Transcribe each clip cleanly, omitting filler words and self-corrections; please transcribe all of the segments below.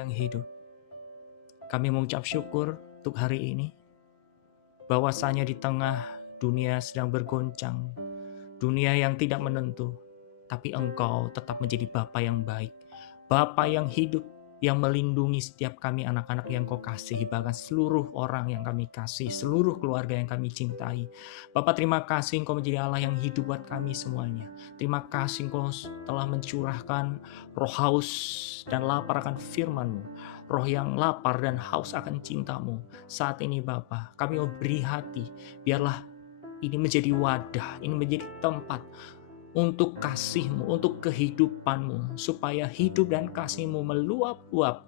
Allah yang hidup. Kami mengucap syukur untuk hari ini, bahwasanya di tengah dunia sedang bergoncang, dunia yang tidak menentu, tapi Engkau tetap menjadi Bapa yang baik, Bapa yang hidup, yang melindungi setiap kami anak-anak yang Kau kasihi, bahkan seluruh orang yang kami kasih, seluruh keluarga yang kami cintai. Bapak, terima kasih Engkau menjadi Allah yang hidup buat kami semuanya. Terima kasih Engkau telah mencurahkan roh haus dan lapar akan firman-Mu, roh yang lapar dan haus akan cinta-Mu. Saat ini Bapa, kami mau beri hati, biarlah ini menjadi wadah, ini menjadi tempat untuk kasih-Mu, untuk kehidupan-Mu, supaya hidup dan kasih-Mu meluap-luap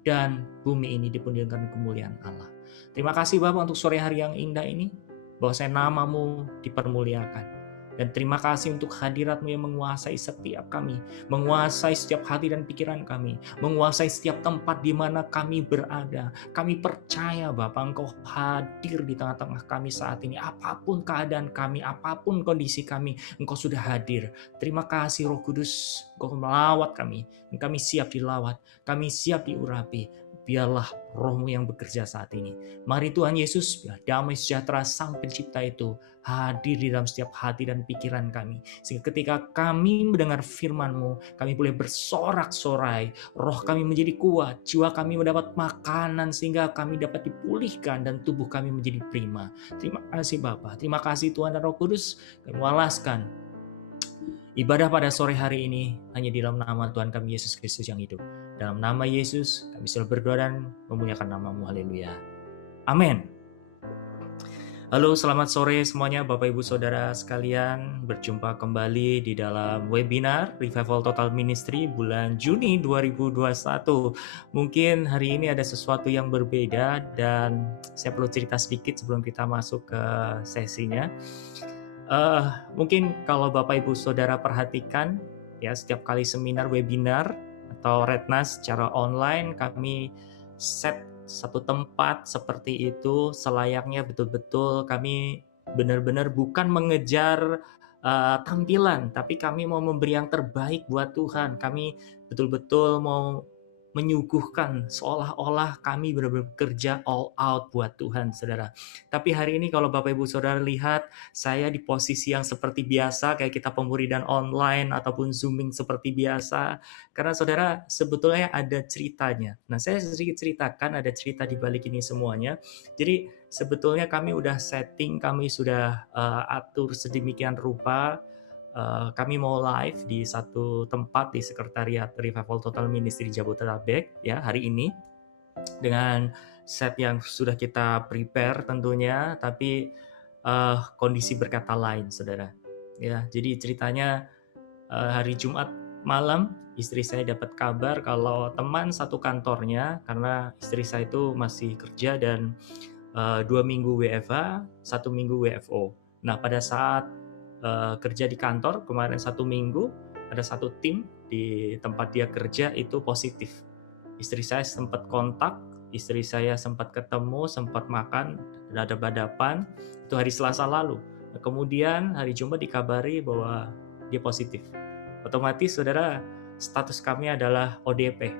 dan bumi ini dipenuhi kemuliaan Allah. Terima kasih Bapak untuk sore hari yang indah ini, bahwa nama-Mu dipermuliakan. Dan terima kasih untuk hadirat-Mu yang menguasai setiap kami, menguasai setiap hati dan pikiran kami, menguasai setiap tempat di mana kami berada. Kami percaya Bapak, Engkau hadir di tengah-tengah kami saat ini. Apapun keadaan kami, apapun kondisi kami, Engkau sudah hadir. Terima kasih Roh Kudus, Engkau melawat kami. Kami siap dilawat, kami siap diurapi. Biarlah Roh-Mu yang bekerja saat ini. Mari Tuhan Yesus, biar damai sejahtera Sang Pencipta itu hadir di dalam setiap hati dan pikiran kami. Sehingga ketika kami mendengar firman-Mu, kami boleh bersorak-sorai, roh kami menjadi kuat, jiwa kami mendapat makanan sehingga kami dapat dipulihkan dan tubuh kami menjadi prima. Terima kasih Bapa, terima kasih Tuhan dan Roh Kudus. Kami walaskan ibadah pada sore hari ini hanya di dalam nama Tuhan kami Yesus Kristus yang hidup. Dalam nama Yesus kami selalu berdoa dan memuliakan nama-Mu. Haleluya. Amin. Halo, selamat sore semuanya Bapak Ibu Saudara sekalian. Berjumpa kembali di dalam webinar Revival Total Ministry bulan Juni 2021. Mungkin hari ini ada sesuatu yang berbeda dan saya perlu cerita sedikit sebelum kita masuk ke sesinya. Mungkin kalau Bapak Ibu Saudara perhatikan ya, setiap kali seminar, webinar atau retnas secara online kami set satu tempat seperti itu selayaknya betul-betul kami benar-benar bukan mengejar tampilan, tapi kami mau memberi yang terbaik buat Tuhan. Kami betul-betul mau menyuguhkan seolah-olah kami benar-benar bekerja all out buat Tuhan, saudara. Tapi hari ini kalau Bapak Ibu Saudara lihat, saya di posisi yang seperti biasa, kayak kita pemuridan online ataupun Zooming seperti biasa. Karena saudara, sebetulnya ada ceritanya. Nah, saya sedikit ceritakan, ada cerita di balik ini semuanya. Jadi, sebetulnya kami udah setting, kami sudah atur sedemikian rupa. Kami mau live di satu tempat di sekretariat Revival Total Ministry Jabodetabek ya hari ini dengan set yang sudah kita prepare tentunya, tapi kondisi berkata lain, saudara. Ya, jadi ceritanya hari Jumat malam istri saya dapat kabar kalau teman satu kantornya, karena istri saya itu masih kerja dan 2 minggu WFH, 1 minggu WFO. Nah, pada saat kerja di kantor kemarin 1 minggu, ada satu tim di tempat dia kerja itu positif. Istri saya sempat kontak, istri saya sempat ketemu, sempat makan, dan ada hadapan itu hari Selasa lalu. Nah, kemudian hari Jumat dikabari bahwa dia positif. Otomatis saudara, status kami adalah ODP.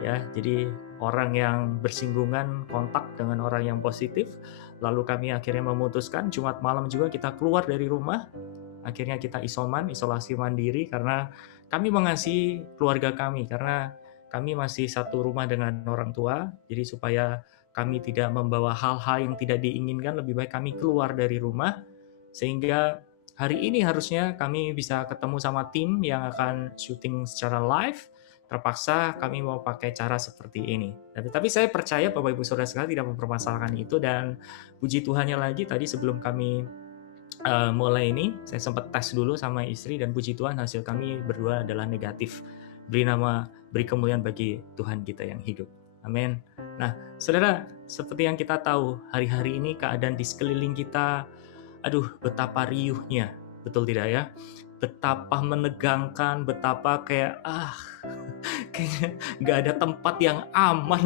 Ya, jadi orang yang bersinggungan kontak dengan orang yang positif. Lalu kami akhirnya memutuskan Jumat malam juga kita keluar dari rumah. Akhirnya kita isolasi mandiri karena kami mengasihi keluarga kami, karena kami masih satu rumah dengan orang tua. Jadi supaya kami tidak membawa hal-hal yang tidak diinginkan, lebih baik kami keluar dari rumah. Sehingga hari ini harusnya kami bisa ketemu sama tim yang akan syuting secara live. Terpaksa kami mau pakai cara seperti ini. Tapi saya percaya Bapak Ibu Saudara sekalian tidak mempermasalahkan itu, dan puji Tuhannya lagi tadi sebelum kami mulai ini saya sempat tes dulu sama istri dan puji Tuhan hasil kami berdua adalah negatif. Beri kemuliaan bagi Tuhan kita yang hidup. Amin. Nah, saudara, seperti yang kita tahu hari-hari ini keadaan di sekeliling kita, aduh betapa riuhnya, betul tidak ya? Betapa menegangkan, betapa kayak kayaknya nggak ada tempat yang aman.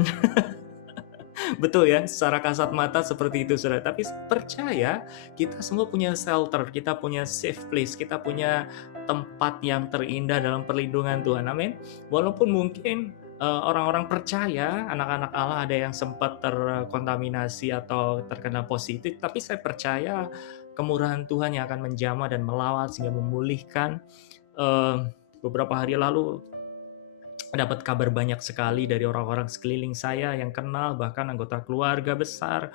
Betul ya, secara kasat mata seperti itu saudara. Tapi percaya, kita semua punya shelter, kita punya safe place, kita punya tempat yang terindah dalam perlindungan Tuhan. Amin. Walaupun mungkin orang-orang percaya, anak-anak Allah ada yang sempat terkontaminasi atau terkena positif, tapi saya percaya kemurahan Tuhan yang akan menjamah dan melawat sehingga memulihkan. Beberapa hari lalu dapat kabar banyak sekali dari orang-orang sekeliling saya yang kenal, bahkan anggota keluarga besar,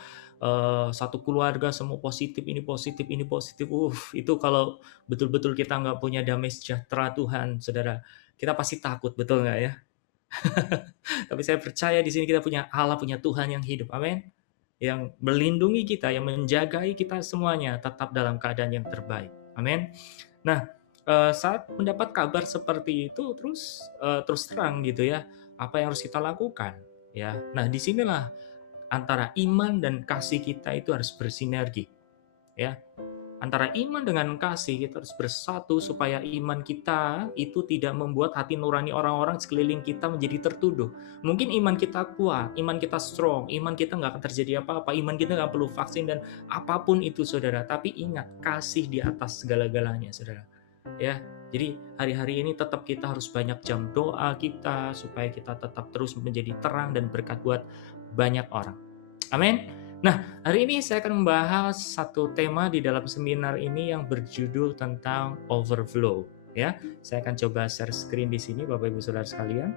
satu keluarga semua positif, ini positif, ini positif. Itu kalau betul-betul kita nggak punya damai sejahtera Tuhan, saudara, kita pasti takut, betul nggak ya? Tapi saya percaya di sini kita punya Allah, punya Tuhan yang hidup, amin. Yang melindungi kita, yang menjagai kita semuanya tetap dalam keadaan yang terbaik, amin. Nah, saat mendapat kabar seperti itu, terus terang gitu ya, apa yang harus kita lakukan ya. Nah, disinilah antara iman dan kasih kita itu harus bersinergi ya. Antara iman dengan kasih kita harus bersatu supaya iman kita itu tidak membuat hati nurani orang-orang sekeliling kita menjadi tertuduh. Mungkin iman kita kuat, iman kita strong, iman kita nggak akan terjadi apa-apa, iman kita nggak perlu vaksin dan apapun itu, saudara. Tapi ingat, kasih di atas segala-galanya, saudara. Ya, jadi hari-hari ini tetap kita harus banyak jam doa kita supaya kita tetap terus menjadi terang dan berkat buat banyak orang. Amin. Nah, hari ini saya akan membahas satu tema di dalam seminar ini yang berjudul tentang overflow. Ya, saya akan coba share screen di sini, Bapak Ibu Saudara sekalian.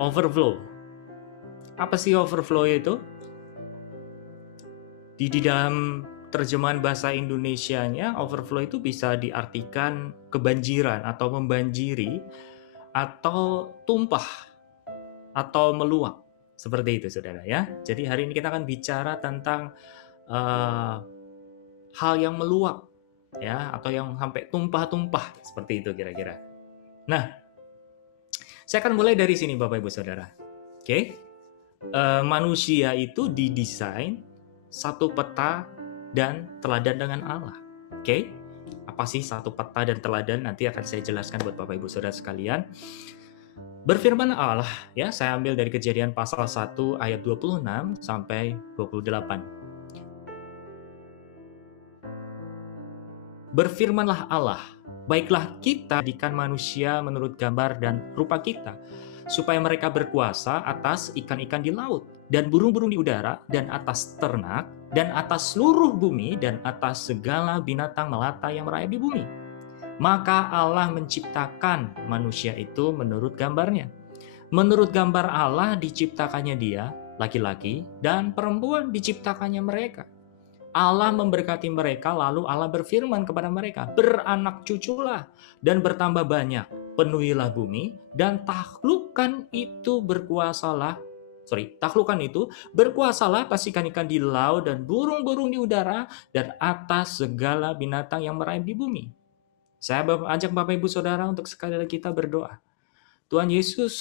Overflow. Apa sih overflow itu? Di dalam terjemahan bahasa Indonesianya, overflow itu bisa diartikan kebanjiran atau membanjiri atau tumpah atau meluap, seperti itu, saudara ya. Jadi hari ini kita akan bicara tentang hal yang meluap ya, atau yang sampai tumpah-tumpah, seperti itu kira-kira. Nah, saya akan mulai dari sini, Bapak Ibu Saudara. Oke. Manusia itu didesain satu peta dan teladan dengan Allah. Oke. Apa sih satu peta dan teladan? Nanti akan saya jelaskan buat Bapak Ibu Saudara sekalian. Berfirman Allah, ya, saya ambil dari Kejadian pasal 1 ayat 26 sampai 28. Berfirmanlah Allah, baiklah kita jadikan manusia menurut gambar dan rupa kita, supaya mereka berkuasa atas ikan-ikan di laut, dan burung-burung di udara, dan atas ternak, dan atas seluruh bumi, dan atas segala binatang melata yang merayap di bumi. Maka Allah menciptakan manusia itu menurut gambarnya. Menurut gambar Allah diciptakannya dia, laki-laki, dan perempuan diciptakannya mereka. Allah memberkati mereka, lalu Allah berfirman kepada mereka, beranak cuculah dan bertambah banyak, penuhilah bumi, dan taklukkan itu berkuasalah atas ikan-ikan di laut dan burung-burung di udara, dan atas segala binatang yang merayap di bumi. Saya ajak Bapak Ibu Saudara untuk sekali lagi kita berdoa. Tuhan Yesus,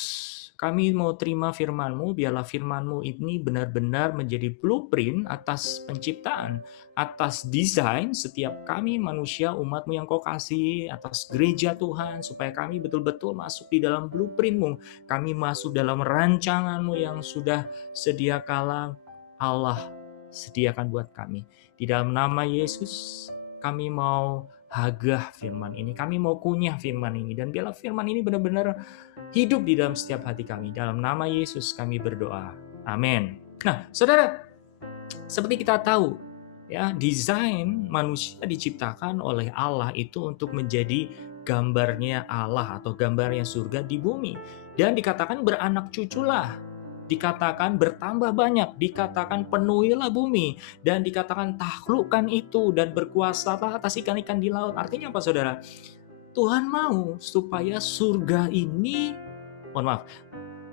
kami mau terima firman-Mu, biarlah firman-Mu ini benar-benar menjadi blueprint atas penciptaan, atas desain setiap kami manusia umat-Mu yang Kau kasih, atas gereja Tuhan, supaya kami betul-betul masuk di dalam blueprint-Mu, kami masuk dalam rancangan-Mu yang sudah sedia kala Allah sediakan buat kami. Di dalam nama Yesus, kami mau hagah firman ini, kami mau kunyah firman ini, dan biarlah firman ini benar-benar hidup di dalam setiap hati kami. Dalam nama Yesus kami berdoa, amin. Nah, saudara, seperti kita tahu ya, desain manusia diciptakan oleh Allah itu untuk menjadi gambarnya Allah atau gambarnya surga di bumi, dan dikatakan beranak cuculah, dikatakan bertambah banyak, dikatakan penuhilah bumi, dan dikatakan taklukkan itu dan berkuasalah atas ikan-ikan di laut. Artinya apa, saudara? Tuhan mau supaya surga ini,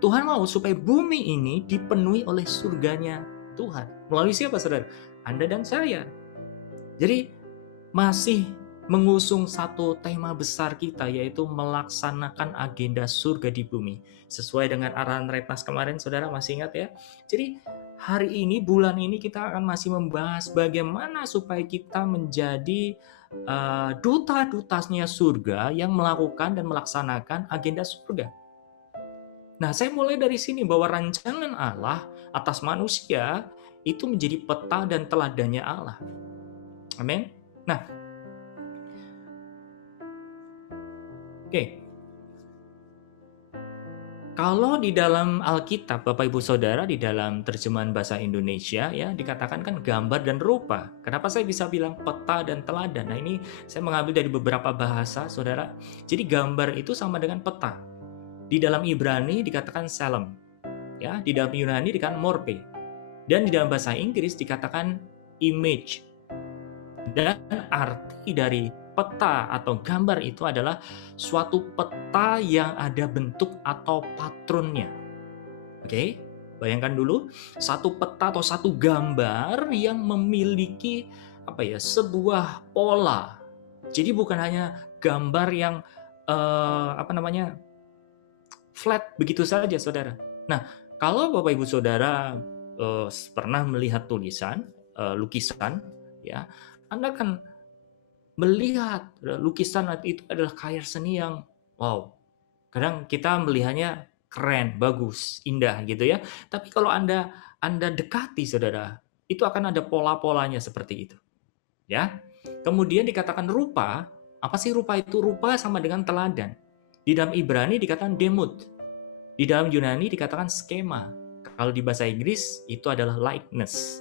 Tuhan mau supaya bumi ini dipenuhi oleh surganya Tuhan. Melalui siapa, saudara? Anda dan saya. Jadi masih mengusung satu tema besar kita, yaitu melaksanakan agenda surga di bumi. Sesuai dengan arahan Retnas kemarin, saudara masih ingat ya? Jadi hari ini, bulan ini kita akan masih membahas bagaimana supaya kita menjadi duta-dutasnya surga yang melakukan dan melaksanakan agenda surga. Nah, saya mulai dari sini bahwa rancangan Allah atas manusia itu menjadi peta dan teladannya Allah. Amin. Nah, oke. Kalau di dalam Alkitab, Bapak Ibu Saudara, di dalam terjemahan bahasa Indonesia ya dikatakan kan gambar dan rupa. Kenapa saya bisa bilang peta dan teladan? Nah, ini saya mengambil dari beberapa bahasa, Saudara. Jadi gambar itu sama dengan peta. Di dalam Ibrani dikatakan Salem, ya, di dalam Yunani dikatakan morphe. Dan di dalam bahasa Inggris dikatakan image. Dan arti dari peta atau gambar itu adalah suatu peta yang ada bentuk atau patronnya. Oke, bayangkan dulu satu peta atau satu gambar yang memiliki sebuah pola. Jadi bukan hanya gambar yang flat begitu saja, Saudara. Nah, kalau Bapak Ibu Saudara pernah melihat tulisan, lukisan, ya, Anda kan melihat lukisan itu adalah karya seni yang wow. Kadang kita melihatnya keren, bagus, indah gitu ya. Tapi kalau Anda dekati, Saudara, itu akan ada pola-polanya seperti itu. Ya. Kemudian dikatakan rupa, apa sih rupa itu? Rupa sama dengan teladan. Di dalam Ibrani dikatakan demut. Di dalam Yunani dikatakan skema. Kalau di bahasa Inggris itu adalah likeness.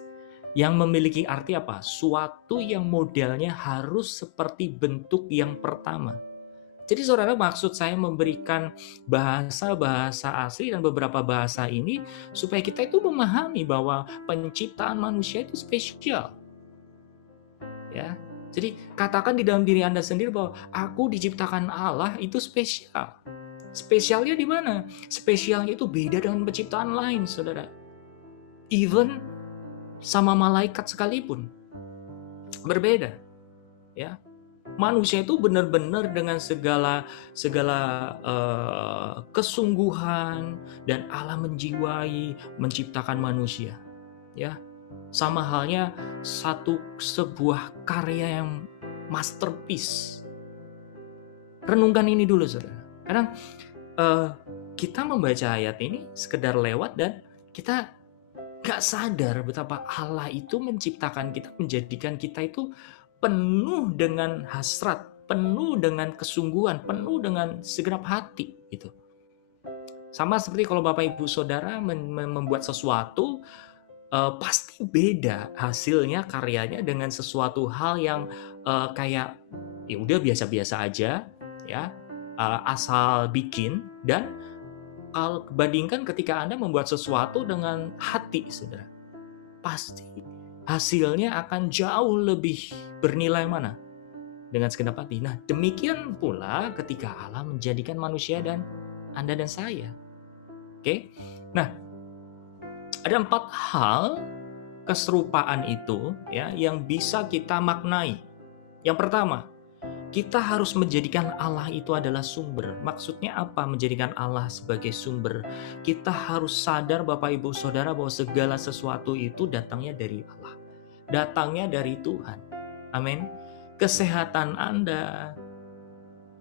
Yang memiliki arti apa? Suatu yang modelnya harus seperti bentuk yang pertama. Jadi saudara, maksud saya memberikan bahasa-bahasa asli dan beberapa bahasa ini supaya kita itu memahami bahwa penciptaan manusia itu spesial. Ya. Jadi katakan di dalam diri Anda sendiri bahwa aku diciptakan Allah itu spesial. Spesialnya di mana? Spesialnya itu beda dengan penciptaan lain, saudara. Even sama malaikat sekalipun berbeda, ya. Manusia itu benar-benar dengan segala kesungguhan dan Allah menjiwai menciptakan manusia, ya. Sama halnya sebuah karya yang masterpiece. Renungkan ini dulu, saudara. Kadang kita membaca ayat ini sekedar lewat dan kita gak sadar betapa Allah itu menciptakan kita, menjadikan kita itu penuh dengan hasrat, penuh dengan kesungguhan, penuh dengan segenap hati gitu. Sama seperti kalau Bapak Ibu Saudara membuat sesuatu, pasti beda hasilnya, karyanya dengan sesuatu hal yang kayak ya udah biasa-biasa aja ya, asal bikin. Dan kalau bandingkan ketika Anda membuat sesuatu dengan hati, saudara, pasti hasilnya akan jauh lebih bernilai mana? Dengan segenap hati. Nah, demikian pula ketika Allah menjadikan manusia dan Anda dan saya. Oke? Nah, ada 4 hal keserupaan itu ya yang bisa kita maknai. Yang pertama, kita harus menjadikan Allah itu adalah sumber. Maksudnya apa menjadikan Allah sebagai sumber? Kita harus sadar Bapak Ibu Saudara bahwa segala sesuatu itu datangnya dari Allah. Datangnya dari Tuhan. Amin. Kesehatan Anda,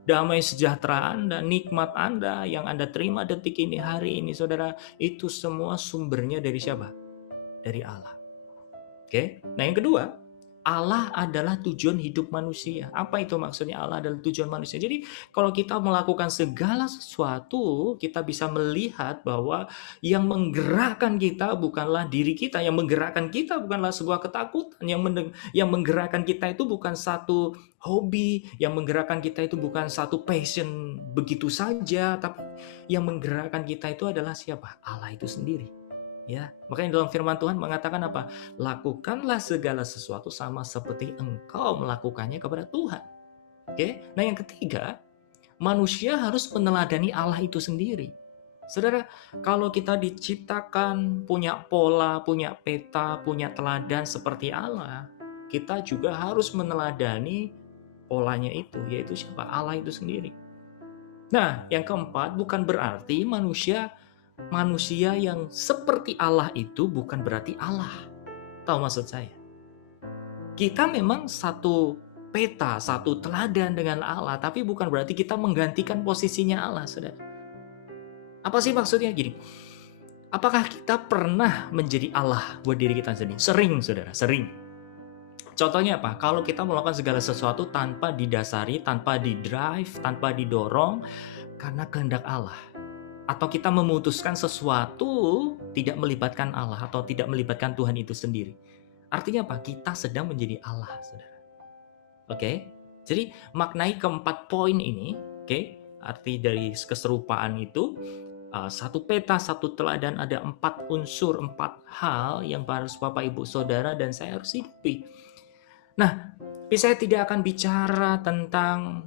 damai sejahtera Anda, nikmat Anda yang Anda terima detik ini, hari ini, saudara, itu semua sumbernya dari siapa? Dari Allah. Oke. Nah, yang kedua, Allah adalah tujuan hidup manusia. Apa itu maksudnya Allah adalah tujuan manusia? Jadi kalau kita melakukan segala sesuatu, kita bisa melihat bahwa yang menggerakkan kita bukanlah diri kita, yang menggerakkan kita bukanlah sebuah ketakutan, yang menggerakkan kita itu bukan satu hobi, yang menggerakkan kita itu bukan satu passion begitu saja, tapi yang menggerakkan kita itu adalah siapa? Allah itu sendiri. Ya, makanya dalam firman Tuhan mengatakan apa? Lakukanlah segala sesuatu sama seperti engkau melakukannya kepada Tuhan. Oke? Nah, yang ketiga, manusia harus meneladani Allah itu sendiri. Saudara, kalau kita diciptakan punya pola, punya peta, punya teladan seperti Allah, kita juga harus meneladani polanya itu, yaitu siapa? Allah itu sendiri. Nah, yang keempat, bukan berarti manusia yang seperti Allah itu bukan berarti Allah. Tahu maksud saya? Kita memang satu peta, satu teladan dengan Allah, tapi bukan berarti kita menggantikan posisinya Allah, saudara. Apa sih maksudnya? Gini, apakah kita pernah menjadi Allah buat diri kita sendiri? Sering, saudara, sering. Contohnya apa? Kalau kita melakukan segala sesuatu tanpa didasari, tanpa didrive, tanpa didorong, karena kehendak Allah. atau kita memutuskan sesuatu tidak melibatkan Allah atau tidak melibatkan Tuhan itu sendiri. Artinya apa? Kita sedang menjadi Allah, saudara. Oke? Jadi maknai keempat poin ini, oke? Arti dari keserupaan itu, satu peta, satu teladan, ada 4 unsur, 4 hal yang harus Bapak Ibu Saudara dan saya harus hidupi. Nah, tapi saya tidak akan bicara tentang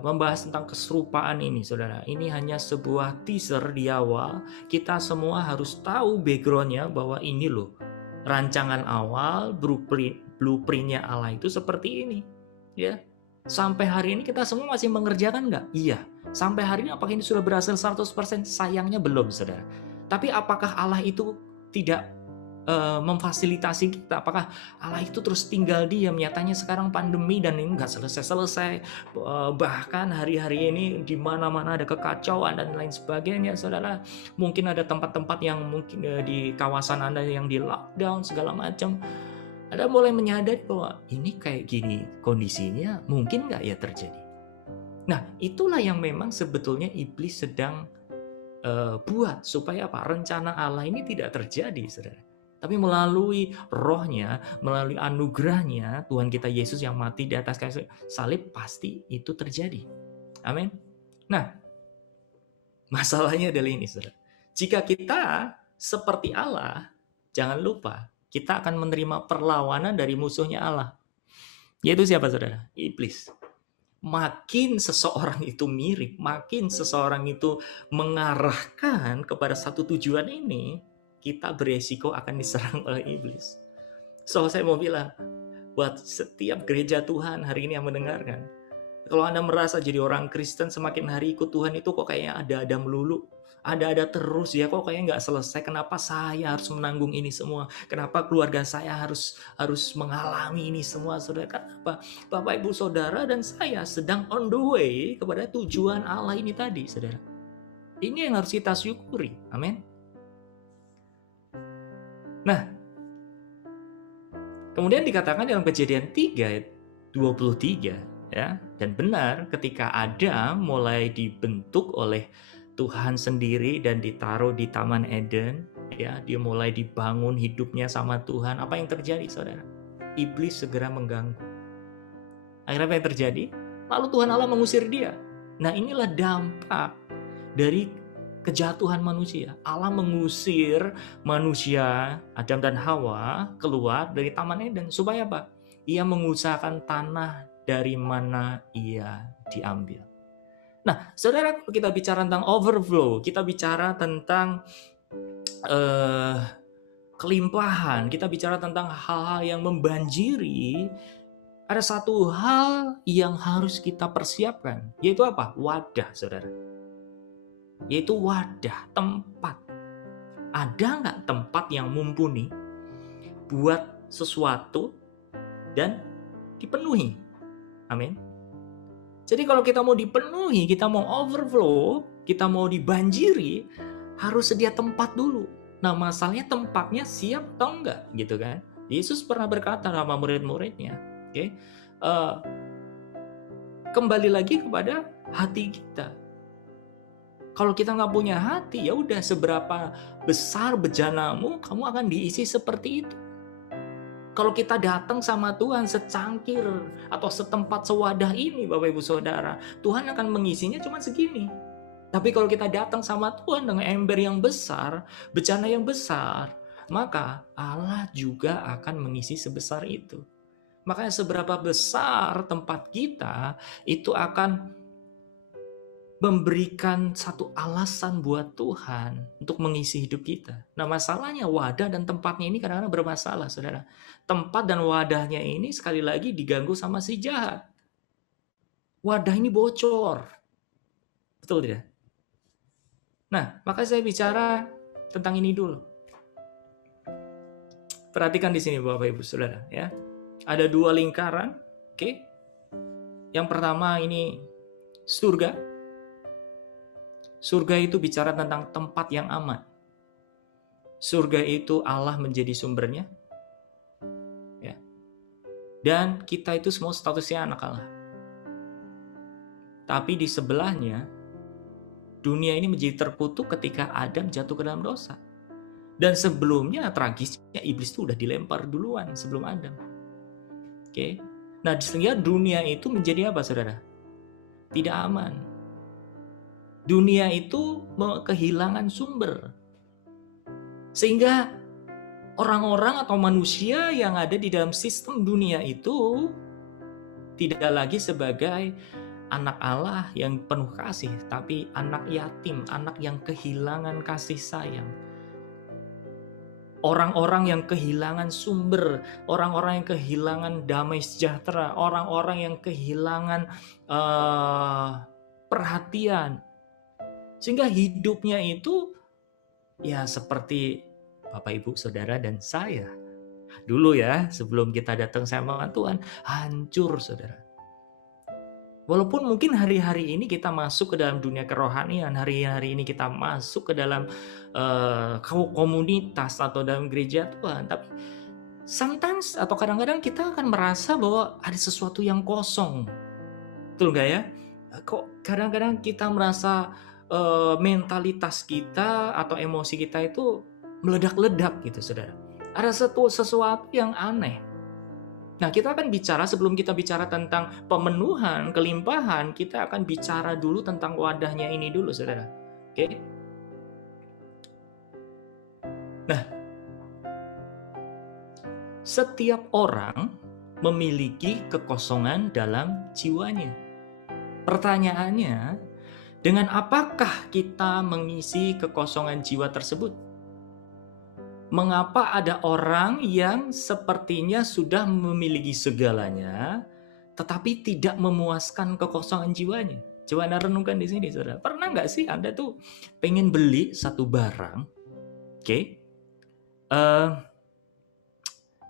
membahas tentang keserupaan ini, saudara. Ini hanya sebuah teaser di awal. Kita semua harus tahu backgroundnya bahwa ini loh, rancangan awal, blueprintnya Allah itu seperti ini. Ya, sampai hari ini kita semua masih mengerjakan nggak? Iya. Sampai hari ini apakah ini sudah berhasil 100%? Sayangnya belum, saudara. Tapi apakah Allah itu tidak memfasilitasi kita? Apakah Allah itu terus tinggal diam? Nyatanya sekarang pandemi dan ini nggak selesai-selesai. Bahkan hari-hari ini di mana-mana ada kekacauan dan lain sebagainya, saudara. Mungkin ada tempat-tempat yang mungkin di kawasan Anda yang di lockdown segala macam. Anda mulai menyadari bahwa ini kayak gini kondisinya, mungkin nggak ya terjadi? Nah, itulah yang memang sebetulnya iblis sedang buat supaya apa? Rencana Allah ini tidak terjadi, saudara. Tapi melalui rohnya, melalui anugerahnya, Tuhan kita Yesus yang mati di atas kayu salib, pasti itu terjadi. Amin. Nah, masalahnya adalah ini, saudara. Jika kita seperti Allah, jangan lupa, kita akan menerima perlawanan dari musuhnya Allah. Yaitu siapa, saudara? Iblis. Makin seseorang itu mirip, makin seseorang itu mengarahkan kepada satu tujuan ini, kita beresiko akan diserang oleh iblis. So, saya mau bilang, buat setiap gereja Tuhan hari ini yang mendengarkan, kalau Anda merasa jadi orang Kristen semakin hari ikut Tuhan itu kok kayaknya ada-ada melulu, ada-ada terus ya, kok kayaknya nggak selesai. Kenapa saya harus menanggung ini semua? Kenapa keluarga saya harus mengalami ini semua, saudara? Kenapa? Bapak, Ibu, Saudara, dan saya sedang on the way kepada tujuan Allah ini tadi, saudara. Ini yang harus kita syukuri, amin. Nah, kemudian dikatakan dalam Kejadian 3:23, ya, dan benar ketika Adam mulai dibentuk oleh Tuhan sendiri dan ditaruh di Taman Eden, ya, dia mulai dibangun hidupnya sama Tuhan. Apa yang terjadi, saudara? Iblis segera mengganggu. Akhirnya apa yang terjadi? Lalu Tuhan Allah mengusir dia. Nah, inilah dampak dari kejatuhan manusia. Allah mengusir manusia, Adam dan Hawa, keluar dari Taman Eden. Supaya apa? Ia mengusahakan tanah dari mana ia diambil. Nah, saudara, kalau kita bicara tentang overflow, kita bicara tentang kelimpahan, kita bicara tentang hal-hal yang membanjiri, ada satu hal yang harus kita persiapkan, yaitu apa? Wadah, saudara. Yaitu wadah, tempat. Ada nggak tempat yang mumpuni buat sesuatu dan dipenuhi? Amin. Jadi kalau kita mau dipenuhi, kita mau overflow, kita mau dibanjiri, harus sedia tempat dulu. Nah, masalahnya tempatnya siap atau enggak, gitu kan? Yesus pernah berkata sama murid-muridnya, oke? Kembali lagi kepada hati kita. Kalau kita nggak punya hati, ya udah, seberapa besar bejanamu, kamu akan diisi seperti itu. Kalau kita datang sama Tuhan secangkir atau setempat sewadah ini, Bapak Ibu Saudara, Tuhan akan mengisinya cuma segini. Tapi kalau kita datang sama Tuhan dengan ember yang besar, bejana yang besar, maka Allah juga akan mengisi sebesar itu. Makanya seberapa besar tempat kita, itu akan memberikan satu alasan buat Tuhan untuk mengisi hidup kita. Nah, masalahnya wadah dan tempatnya ini kadang-kadang bermasalah, saudara. Tempat dan wadahnya ini sekali lagi diganggu sama si jahat. Wadah ini bocor. Betul tidak? Nah, maka saya bicara tentang ini dulu. Perhatikan di sini, Bapak Ibu Saudara, ya. Ada 2 lingkaran, oke? Yang pertama ini surga. Surga itu bicara tentang tempat yang aman. Surga itu Allah menjadi sumbernya. Ya. Dan kita itu semua statusnya anak Allah. Tapi di sebelahnya Dunia ini menjadi terkutuk ketika Adam jatuh ke dalam dosa. Dan sebelumnya tragisnya iblis itu udah dilempar duluan sebelum Adam. Oke. Nah, sehingga dunia itu menjadi apa, saudara? Tidak aman. Dunia itu kehilangan sumber. Sehingga orang-orang atau manusia yang ada di dalam sistem dunia itu tidak lagi sebagai anak Allah yang penuh kasih, tapi anak yatim, anak yang kehilangan kasih sayang. Orang-orang yang kehilangan sumber, orang-orang yang kehilangan damai sejahtera, orang-orang yang kehilangan perhatian. Sehingga hidupnya itu ya seperti Bapak, Ibu, Saudara, dan saya. Dulu ya, sebelum kita datang sama Tuhan, hancur, saudara. Walaupun mungkin hari-hari ini kita masuk ke dalam dunia kerohanian, hari-hari ini kita masuk ke dalam komunitas atau dalam gereja Tuhan, tapi sometimes atau kadang-kadang kita akan merasa bahwa ada sesuatu yang kosong. Betul nggak ya? Kok kadang-kadang kita merasa mentalitas kita atau emosi kita itu meledak-ledak gitu, saudara. Ada sesuatu yang aneh. Nah, kita akan bicara, sebelum kita bicara tentang pemenuhan, kelimpahan, kita akan bicara dulu tentang wadahnya ini dulu, saudara. Oke? Nah, setiap orang memiliki kekosongan dalam jiwanya. Pertanyaannya, dengan apakah kita mengisi kekosongan jiwa tersebut? Mengapa ada orang yang sepertinya sudah memiliki segalanya, tetapi tidak memuaskan kekosongan jiwanya? Coba Anda renungkan di sini, saudara. Pernah nggak sih Anda tuh pengen beli satu barang, oke?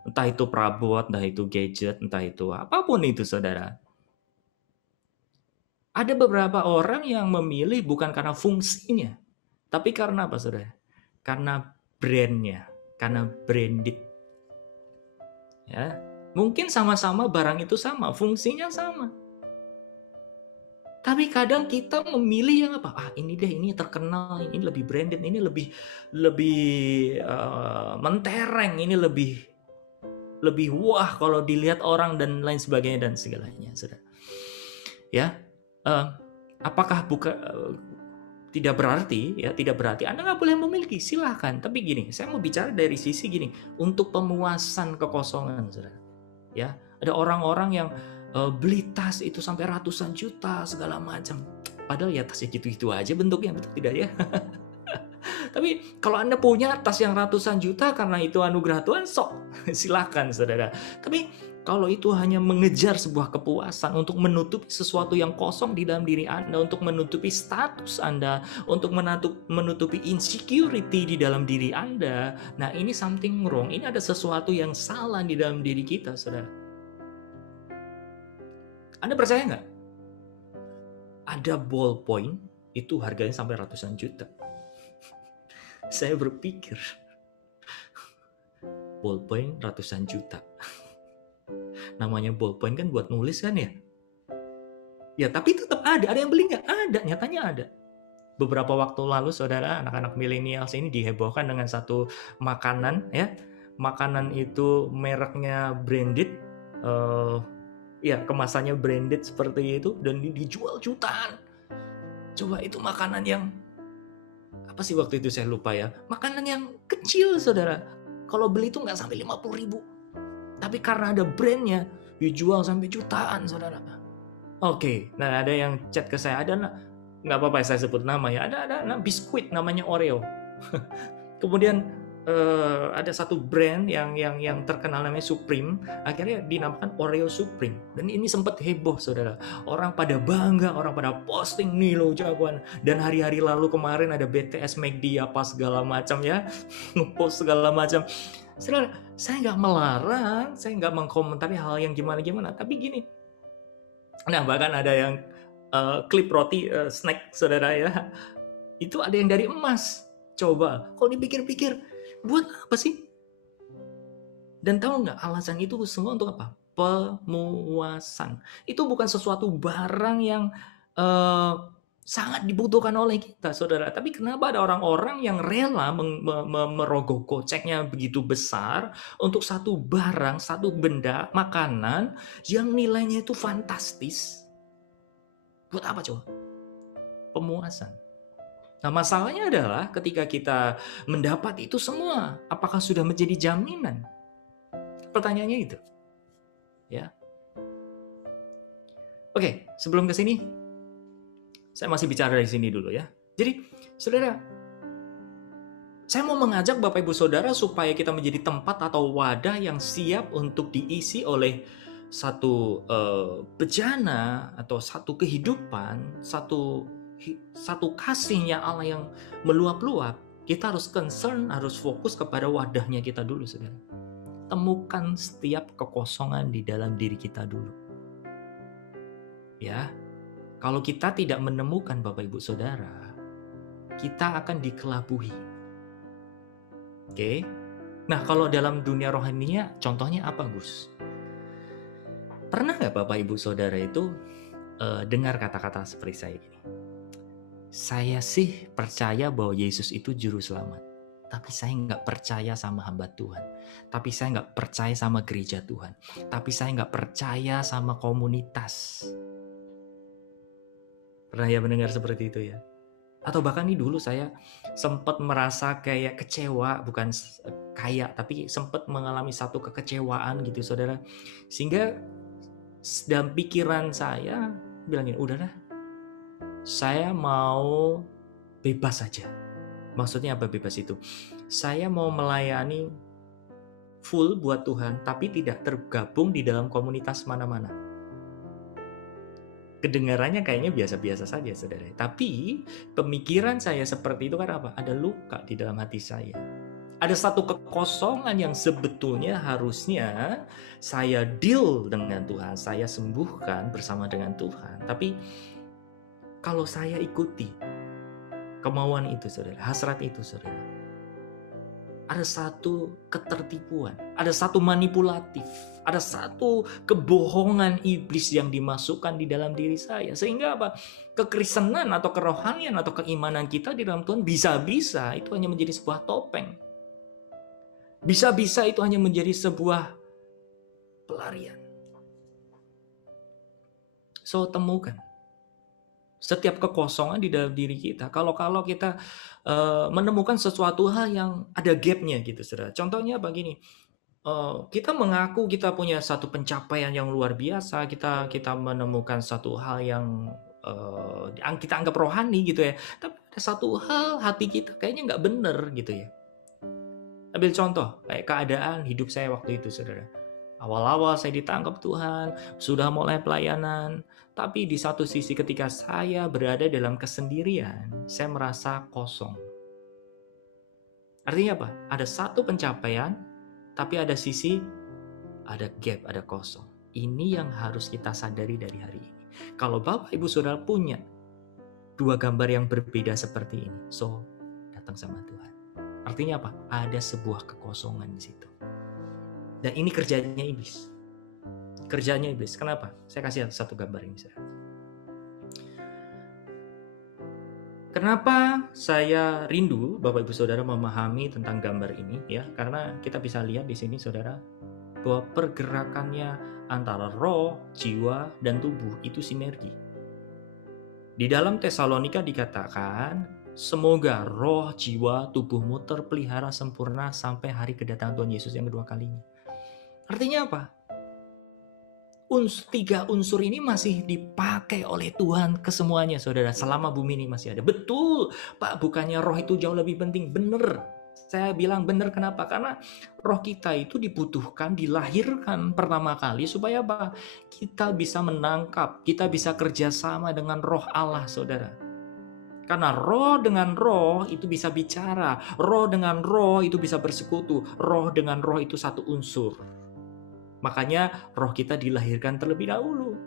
Entah itu perabot, entah itu gadget, entah itu apapun itu, saudara. Ada beberapa orang yang memilih bukan karena fungsinya, tapi karena apa, saudara? Karena brandnya. Karena branded, ya mungkin sama-sama barang itu sama, fungsinya sama, tapi kadang kita memilih yang apa? Ini deh, ini terkenal, ini lebih branded, ini lebih mentereng, ini lebih wah kalau dilihat orang dan lain sebagainya dan segalanya, saudara. Ya, apakah tidak berarti Anda nggak boleh memiliki, silahkan. Tapi gini, saya mau bicara dari sisi gini, untuk pemuasan kekosongan, saudara. Ya, ada orang-orang yang beli tas itu sampai ratusan juta segala macam. Padahal ya tasnya gitu-gitu aja bentuknya, betul tidak ya? Tapi kalau Anda punya tas yang ratusan juta karena itu anugerah Tuhan, sok silahkan, saudara. Tapi kalau itu hanya mengejar sebuah kepuasan untuk menutupi sesuatu yang kosong di dalam diri Anda, untuk menutupi status Anda, untuk menutupi insecurity di dalam diri Anda, nah ini something wrong. Ini ada sesuatu yang salah di dalam diri kita, saudara. Anda percaya nggak? Ada ballpoint itu harganya sampai ratusan juta. Saya berpikir, ballpoint ratusan juta. Namanya ballpoint kan buat nulis kan ya? Ya tapi tetap ada yang beli nggak? Ada, nyatanya ada. Beberapa waktu lalu, saudara, anak-anak milenial ini dihebohkan dengan satu makanan, ya. Makanan itu mereknya branded, ya kemasannya branded seperti itu dan dijual jutaan. Coba itu makanan yang apa sih waktu itu saya lupa ya. Makanan yang kecil, saudara. Kalau beli itu nggak sampai 50.000. Tapi karena ada brandnya, dijual sampai jutaan, saudara. Oke, nah ada yang chat ke saya, ada nggak apa-apa saya sebut nama ya, ada biskuit namanya Oreo. Kemudian ada satu brand yang terkenal namanya Supreme, akhirnya dinamakan Oreo Supreme. Dan ini sempat heboh, saudara. Orang pada bangga, orang pada posting nih loh jagoan. Dan hari-hari lalu kemarin ada BTS, McD apa segala macam ya, ngepost segala macam. Saudara, saya nggak melarang, saya nggak mengkomentari hal yang gimana-gimana, tapi gini. Nah, bahkan ada yang klip roti snack, saudara ya. Itu ada yang dari emas. Coba, kalau dipikir-pikir, buat apa sih? Dan tahu nggak alasan itu semua untuk apa? Pemuasan. Itu bukan sesuatu barang yang Sangat dibutuhkan oleh kita, saudara. Tapi kenapa ada orang-orang yang rela merogoh koceknya begitu besar untuk satu barang, satu benda, makanan yang nilainya itu fantastis? Buat apa coba? Pemuasan. Nah, masalahnya adalah ketika kita mendapat itu semua, apakah sudah menjadi jaminan? Pertanyaannya itu. Ya. Oke, sebelum ke sini, saya masih bicara dari sini dulu ya. Jadi, saudara, saya mau mengajak Bapak Ibu Saudara supaya kita menjadi tempat atau wadah yang siap untuk diisi oleh satu bejana atau satu kehidupan, satu kasihnya Allah yang meluap-luap. Kita harus concern, harus fokus kepada wadahnya kita dulu, saudara. Temukan setiap kekosongan di dalam diri kita dulu. Ya, kalau kita tidak menemukan Bapak Ibu Saudara, kita akan dikelabuhi. Oke. Nah, kalau dalam dunia rohaninya, contohnya apa, Gus? Pernah nggak Bapak Ibu Saudara itu dengar kata-kata seperti saya gini? Saya sih percaya bahwa Yesus itu juru selamat. Tapi saya nggak percaya sama hamba Tuhan. Tapi saya nggak percaya sama gereja Tuhan. Tapi saya nggak percaya sama komunitas. Pernah ya mendengar seperti itu ya? Atau bahkan nih dulu saya sempat merasa kayak kecewa, bukan kayak, tapi sempat mengalami satu kekecewaan gitu saudara. Sehingga dalam pikiran saya bilangin, udahlah, saya mau bebas saja. Maksudnya apa bebas itu? Saya mau melayani full buat Tuhan, tapi tidak tergabung di dalam komunitas mana-mana. Kedengarannya kayaknya biasa-biasa saja, saudara. Tapi pemikiran saya seperti itu karena apa? Ada luka di dalam hati saya. Ada satu kekosongan yang sebetulnya harusnya saya deal dengan Tuhan, saya sembuhkan bersama dengan Tuhan. Tapi kalau saya ikuti kemauan itu, saudara, hasrat itu, saudara, ada satu ketertipuan, ada satu manipulatif, ada satu kebohongan iblis yang dimasukkan di dalam diri saya. Sehingga apa? Kekristenan atau kerohanian atau keimanan kita di dalam Tuhan bisa-bisa itu hanya menjadi sebuah topeng. Bisa-bisa itu hanya menjadi sebuah pelarian. So, temukan setiap kekosongan di dalam diri kita. Kalau kita menemukan sesuatu hal yang ada gapnya gitu, saudara. Contohnya begini, kita mengaku kita punya satu pencapaian yang luar biasa, kita menemukan satu hal yang kita anggap rohani gitu ya. Tapi ada satu hal hati kita kayaknya nggak bener gitu ya. Ambil contoh kayak keadaan hidup saya waktu itu, saudara. Awal-awal saya ditangkap Tuhan, sudah mulai pelayanan, tapi di satu sisi ketika saya berada dalam kesendirian, saya merasa kosong. Artinya apa? Ada satu pencapaian, tapi ada sisi, ada gap, ada kosong. Ini yang harus kita sadari dari hari ini. Kalau Bapak Ibu Saudara punya dua gambar yang berbeda seperti ini, so datang sama Tuhan. Artinya apa? Ada sebuah kekosongan di situ. Dan ini kerjanya iblis. Kerjanya iblis. Kenapa? Saya kasih satu gambar ini. Kenapa saya rindu Bapak Ibu Saudara memahami tentang gambar ini ya? Karena kita bisa lihat di sini Saudara bahwa pergerakannya antara roh, jiwa, dan tubuh itu sinergi. Di dalam Tesalonika dikatakan, semoga roh, jiwa, tubuhmu terpelihara sempurna sampai hari kedatangan Tuhan Yesus yang kedua kalinya. Artinya apa? Tiga unsur ini masih dipakai oleh Tuhan kesemuanya, saudara, selama bumi ini masih ada. Betul, Pak, bukannya roh itu jauh lebih penting. Benar, saya bilang benar. Kenapa? Karena roh kita itu dibutuhkan, dilahirkan pertama kali supaya apa? Kita bisa menangkap, kita bisa kerjasama dengan roh Allah, saudara. Karena roh dengan roh itu bisa bicara, roh dengan roh itu bisa bersekutu, roh dengan roh itu satu unsur. Makanya roh kita dilahirkan terlebih dahulu.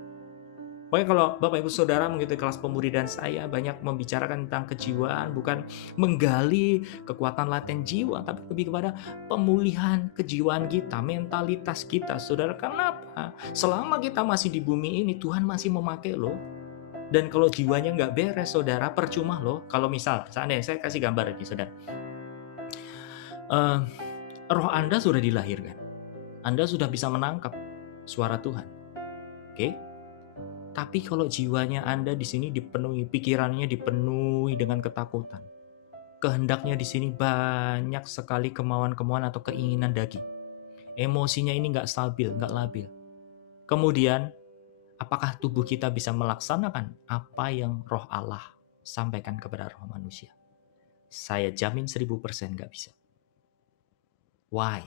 Pokoknya kalau Bapak Ibu Saudara mengikuti kelas pemuridan saya banyak membicarakan tentang kejiwaan, bukan menggali kekuatan laten jiwa, tapi lebih kepada pemulihan kejiwaan kita, mentalitas kita, saudara. Kenapa? Selama kita masih di bumi ini, Tuhan masih memakai loh. Dan kalau jiwanya nggak beres, saudara, percuma loh. Kalau misal, seandainya saya kasih gambar ini, saudara. Roh Anda sudah dilahirkan. Anda sudah bisa menangkap suara Tuhan. Oke? Tapi kalau jiwanya Anda di sini dipenuhi, pikirannya dipenuhi dengan ketakutan. Kehendaknya di sini banyak sekali kemauan-kemauan atau keinginan daging. Emosinya ini nggak stabil, nggak labil. Kemudian, apakah tubuh kita bisa melaksanakan apa yang Roh Allah sampaikan kepada roh manusia? Saya jamin 1000% nggak bisa. Why?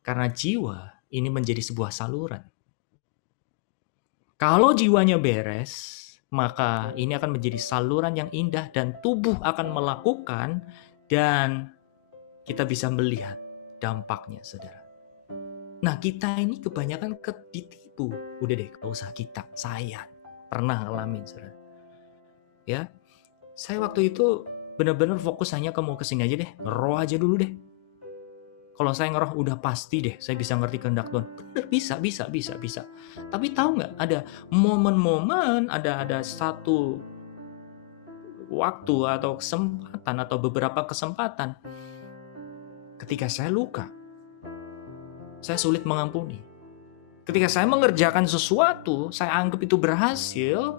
Karena jiwa ini menjadi sebuah saluran. Kalau jiwanya beres, maka ini akan menjadi saluran yang indah dan tubuh akan melakukan dan kita bisa melihat dampaknya, saudara. Nah, kita ini kebanyakan ditipu. Udah deh, gak usah kita. Saya pernah ngalamin, saudara. Ya, saya waktu itu benar-benar fokus hanya mau kesini aja deh. Ngeroh aja dulu deh. Kalau saya ngeroh udah pasti deh, saya bisa ngerti kehendak Tuhan. Bener, bisa. Tapi tahu nggak, ada momen-momen, ada satu waktu atau kesempatan atau beberapa kesempatan ketika saya luka, saya sulit mengampuni. Ketika saya mengerjakan sesuatu, saya anggap itu berhasil,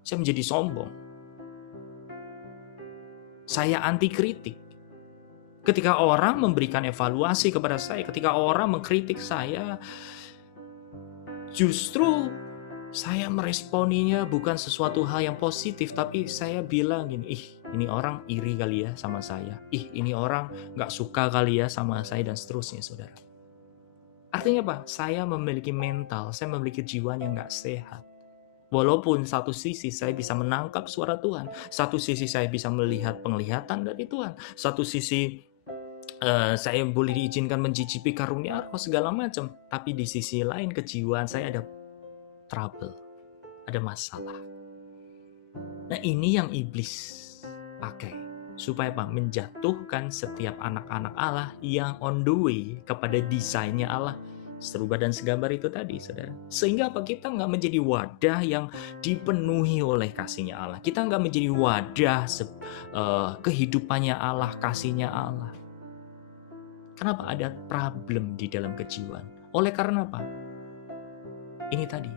saya menjadi sombong. Saya anti kritik. Ketika orang memberikan evaluasi kepada saya, ketika orang mengkritik saya, justru saya meresponinya bukan sesuatu hal yang positif, tapi saya bilang gini, ini orang iri kali ya sama saya. Ini orang gak suka kali ya sama saya, dan seterusnya, saudara. Artinya apa? Saya memiliki mental, saya memiliki jiwa yang gak sehat. Walaupun satu sisi saya bisa menangkap suara Tuhan, satu sisi saya bisa melihat penglihatan dari Tuhan, satu sisi saya boleh diizinkan mencicipi karunia roh segala macam, tapi di sisi lain kejiwaan saya ada trouble, ada masalah. Nah, ini yang iblis pakai supaya apa? Menjatuhkan setiap anak-anak Allah yang on the way kepada desainnya Allah, serupa dan segambar itu tadi, saudara. Sehingga apa? Kita nggak menjadi wadah yang dipenuhi oleh kasihnya Allah. Kita nggak menjadi wadah kehidupannya Allah, kasihnya Allah. Kenapa ada problem di dalam kejiwaan? Oleh karena apa? Ini tadi,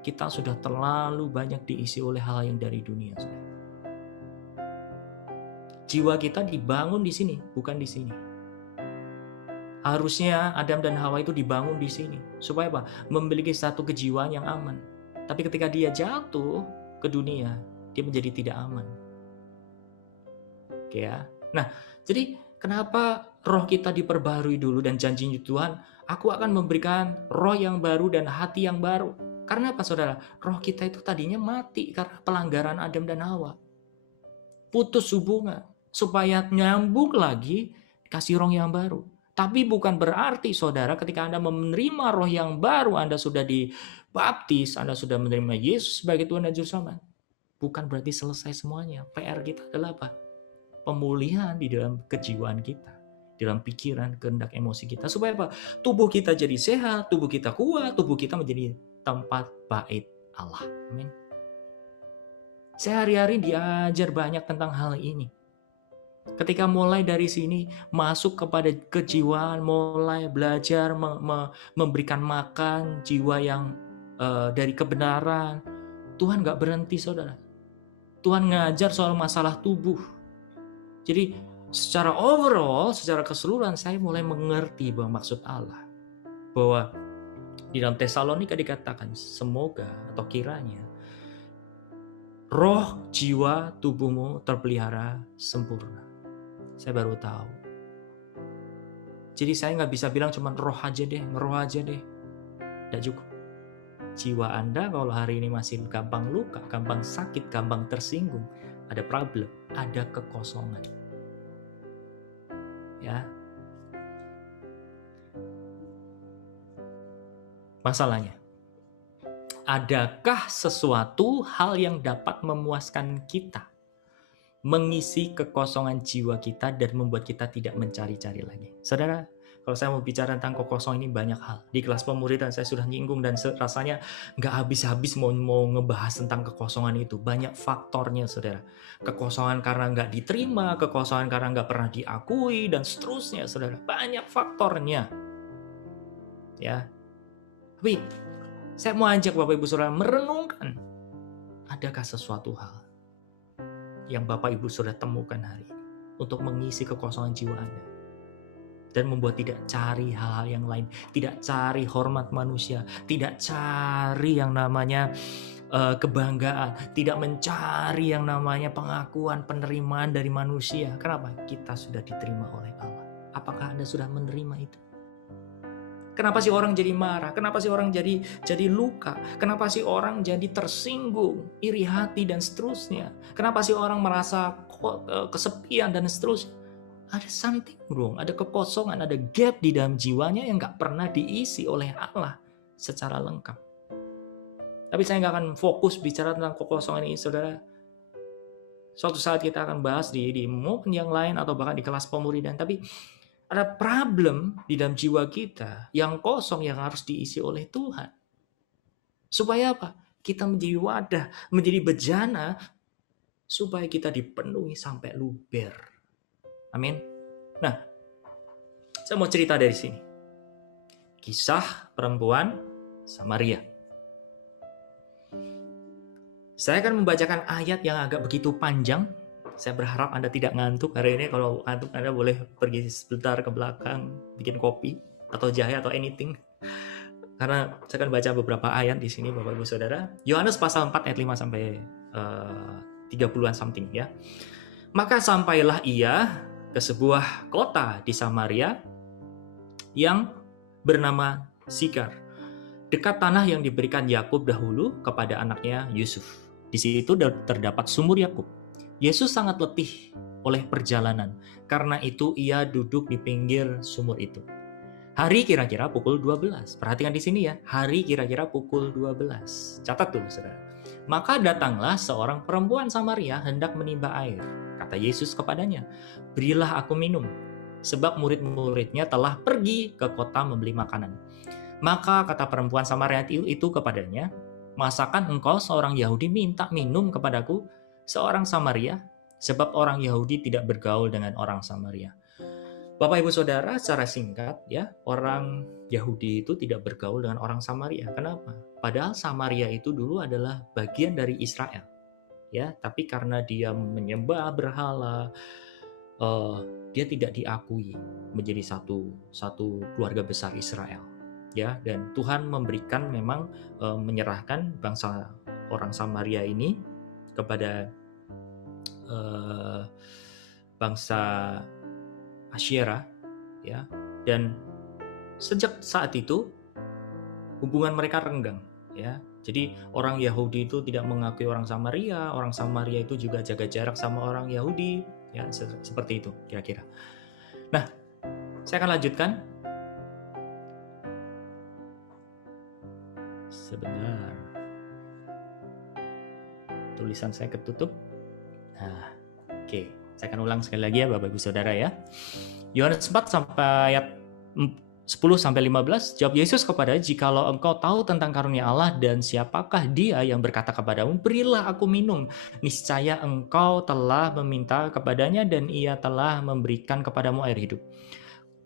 kita sudah terlalu banyak diisi oleh hal yang dari dunia. Saudara. Jiwa kita dibangun di sini, bukan di sini. Harusnya Adam dan Hawa itu dibangun di sini. Supaya apa? Memiliki satu kejiwaan yang aman. Tapi ketika dia jatuh ke dunia, dia menjadi tidak aman. Oke ya. Nah, jadi kenapa roh kita diperbarui dulu, dan janjinya Tuhan, aku akan memberikan roh yang baru dan hati yang baru. Karena apa, saudara? Roh kita itu tadinya mati karena pelanggaran Adam dan Hawa. Putus hubungan. Supaya nyambung lagi, kasih roh yang baru. Tapi bukan berarti, saudara, ketika Anda menerima roh yang baru, Anda sudah dibaptis, Anda sudah menerima Yesus sebagai Tuhan dan Juru Selamat. Bukan berarti selesai semuanya. PR kita adalah apa? Pemulihan di dalam kejiwaan kita, dalam pikiran, kehendak, emosi kita, supaya apa? Tubuh kita jadi sehat, tubuh kita kuat, tubuh kita menjadi tempat bait Allah. Amin. Saya hari-hari diajar banyak tentang hal ini. Ketika mulai dari sini masuk kepada kejiwaan, mulai belajar memberikan makan jiwa yang dari kebenaran, Tuhan gak berhenti, saudara. Tuhan ngajar soal masalah tubuh. Jadi secara overall, secara keseluruhan, saya mulai mengerti bahwa maksud Allah. Bahwa di dalam Tesalonika dikatakan, semoga atau kiranya roh, jiwa, tubuhmu terpelihara sempurna. Saya baru tahu. Jadi saya nggak bisa bilang cuma roh aja deh, ngeroh aja deh. Tidak cukup. Jiwa Anda kalau hari ini masih gampang luka, gampang sakit, gampang tersinggung, ada problem, ada kekosongan. Ya. Masalahnya, adakah sesuatu hal yang dapat memuaskan kita, mengisi kekosongan jiwa kita dan membuat kita tidak mencari-cari lagi? Saudara, Kalau saya mau bicara tentang kekosongan ini banyak hal. Di kelas pemuridan saya sudah nyinggung dan rasanya nggak habis-habis mau ngebahas tentang kekosongan itu. Banyak faktornya, saudara. Kekosongan karena nggak diterima, kekosongan karena nggak pernah diakui, dan seterusnya, saudara. Banyak faktornya. Ya. Tapi saya mau ajak Bapak Ibu Saudara merenungkan, adakah sesuatu hal yang Bapak Ibu Saudara temukan hari ini untuk mengisi kekosongan jiwa Anda dan membuat tidak cari hal-hal yang lain, tidak cari hormat manusia, tidak cari yang namanya kebanggaan, tidak mencari yang namanya pengakuan, penerimaan dari manusia. Kenapa? Kita sudah diterima oleh Allah. Apakah Anda sudah menerima itu? Kenapa sih orang jadi marah? Kenapa sih orang jadi luka? Kenapa sih orang jadi tersinggung, iri hati, dan seterusnya? Kenapa sih orang merasa kesepian dan seterusnya? Ada something wrong, ada kekosongan, ada gap di dalam jiwanya yang gak pernah diisi oleh Allah secara lengkap. Tapi saya gak akan fokus bicara tentang kekosongan ini, saudara. Suatu saat kita akan bahas di momen yang lain atau bahkan di kelas pemuridan. Tapi ada problem di dalam jiwa kita yang kosong yang harus diisi oleh Tuhan. Supaya apa? Kita menjadi wadah, menjadi bejana, supaya kita dipenuhi sampai luber. Amin. Nah, saya mau cerita dari sini. Kisah perempuan Samaria. Saya akan membacakan ayat yang agak begitu panjang. Saya berharap Anda tidak ngantuk hari ini. Kalau ngantuk, Anda boleh pergi sebentar ke belakang, bikin kopi atau jahe atau anything. Karena saya akan baca beberapa ayat di sini, Bapak Ibu Saudara. Yohanes pasal 4 ayat 5 sampai 30-an something ya. Maka sampailah ia ke sebuah kota di Samaria yang bernama Sikar, dekat tanah yang diberikan Yakub dahulu kepada anaknya Yusuf. Di situ terdapat sumur Yakub. Yesus sangat letih oleh perjalanan, karena itu ia duduk di pinggir sumur itu. Hari kira-kira pukul 12. Perhatikan di sini ya, hari kira-kira pukul 12. Catat dulu, saudara. Maka datanglah seorang perempuan Samaria hendak menimba air. Kata Yesus kepadanya, berilah aku minum, sebab murid-muridnya telah pergi ke kota membeli makanan. Maka kata perempuan Samaria itu kepadanya, masakan engkau seorang Yahudi minta minum kepadaku, seorang Samaria? Sebab orang Yahudi tidak bergaul dengan orang Samaria. Bapak Ibu Saudara, secara singkat ya, orang Yahudi itu tidak bergaul dengan orang Samaria. Kenapa? Padahal Samaria itu dulu adalah bagian dari Israel. Ya, tapi karena dia menyembah berhala, dia tidak diakui menjadi satu keluarga besar Israel. Ya, dan Tuhan memberikan memang menyerahkan bangsa orang Samaria ini kepada bangsa Asyera, ya, dan sejak saat itu hubungan mereka renggang, ya. Jadi orang Yahudi itu tidak mengakui orang Samaria itu juga jaga jarak sama orang Yahudi, ya, seperti itu kira-kira. Nah, saya akan lanjutkan. Sebentar, tulisan saya ketutup. Nah, oke. Saya akan ulang sekali lagi ya Bapak Ibu Saudara ya. Yohanes 4 sampai ayat 10 sampai 15, jawab Yesus kepada, jikalau engkau tahu tentang karunia Allah dan siapakah dia yang berkata kepadamu, berilah aku minum, niscaya engkau telah meminta kepadanya dan ia telah memberikan kepadamu air hidup.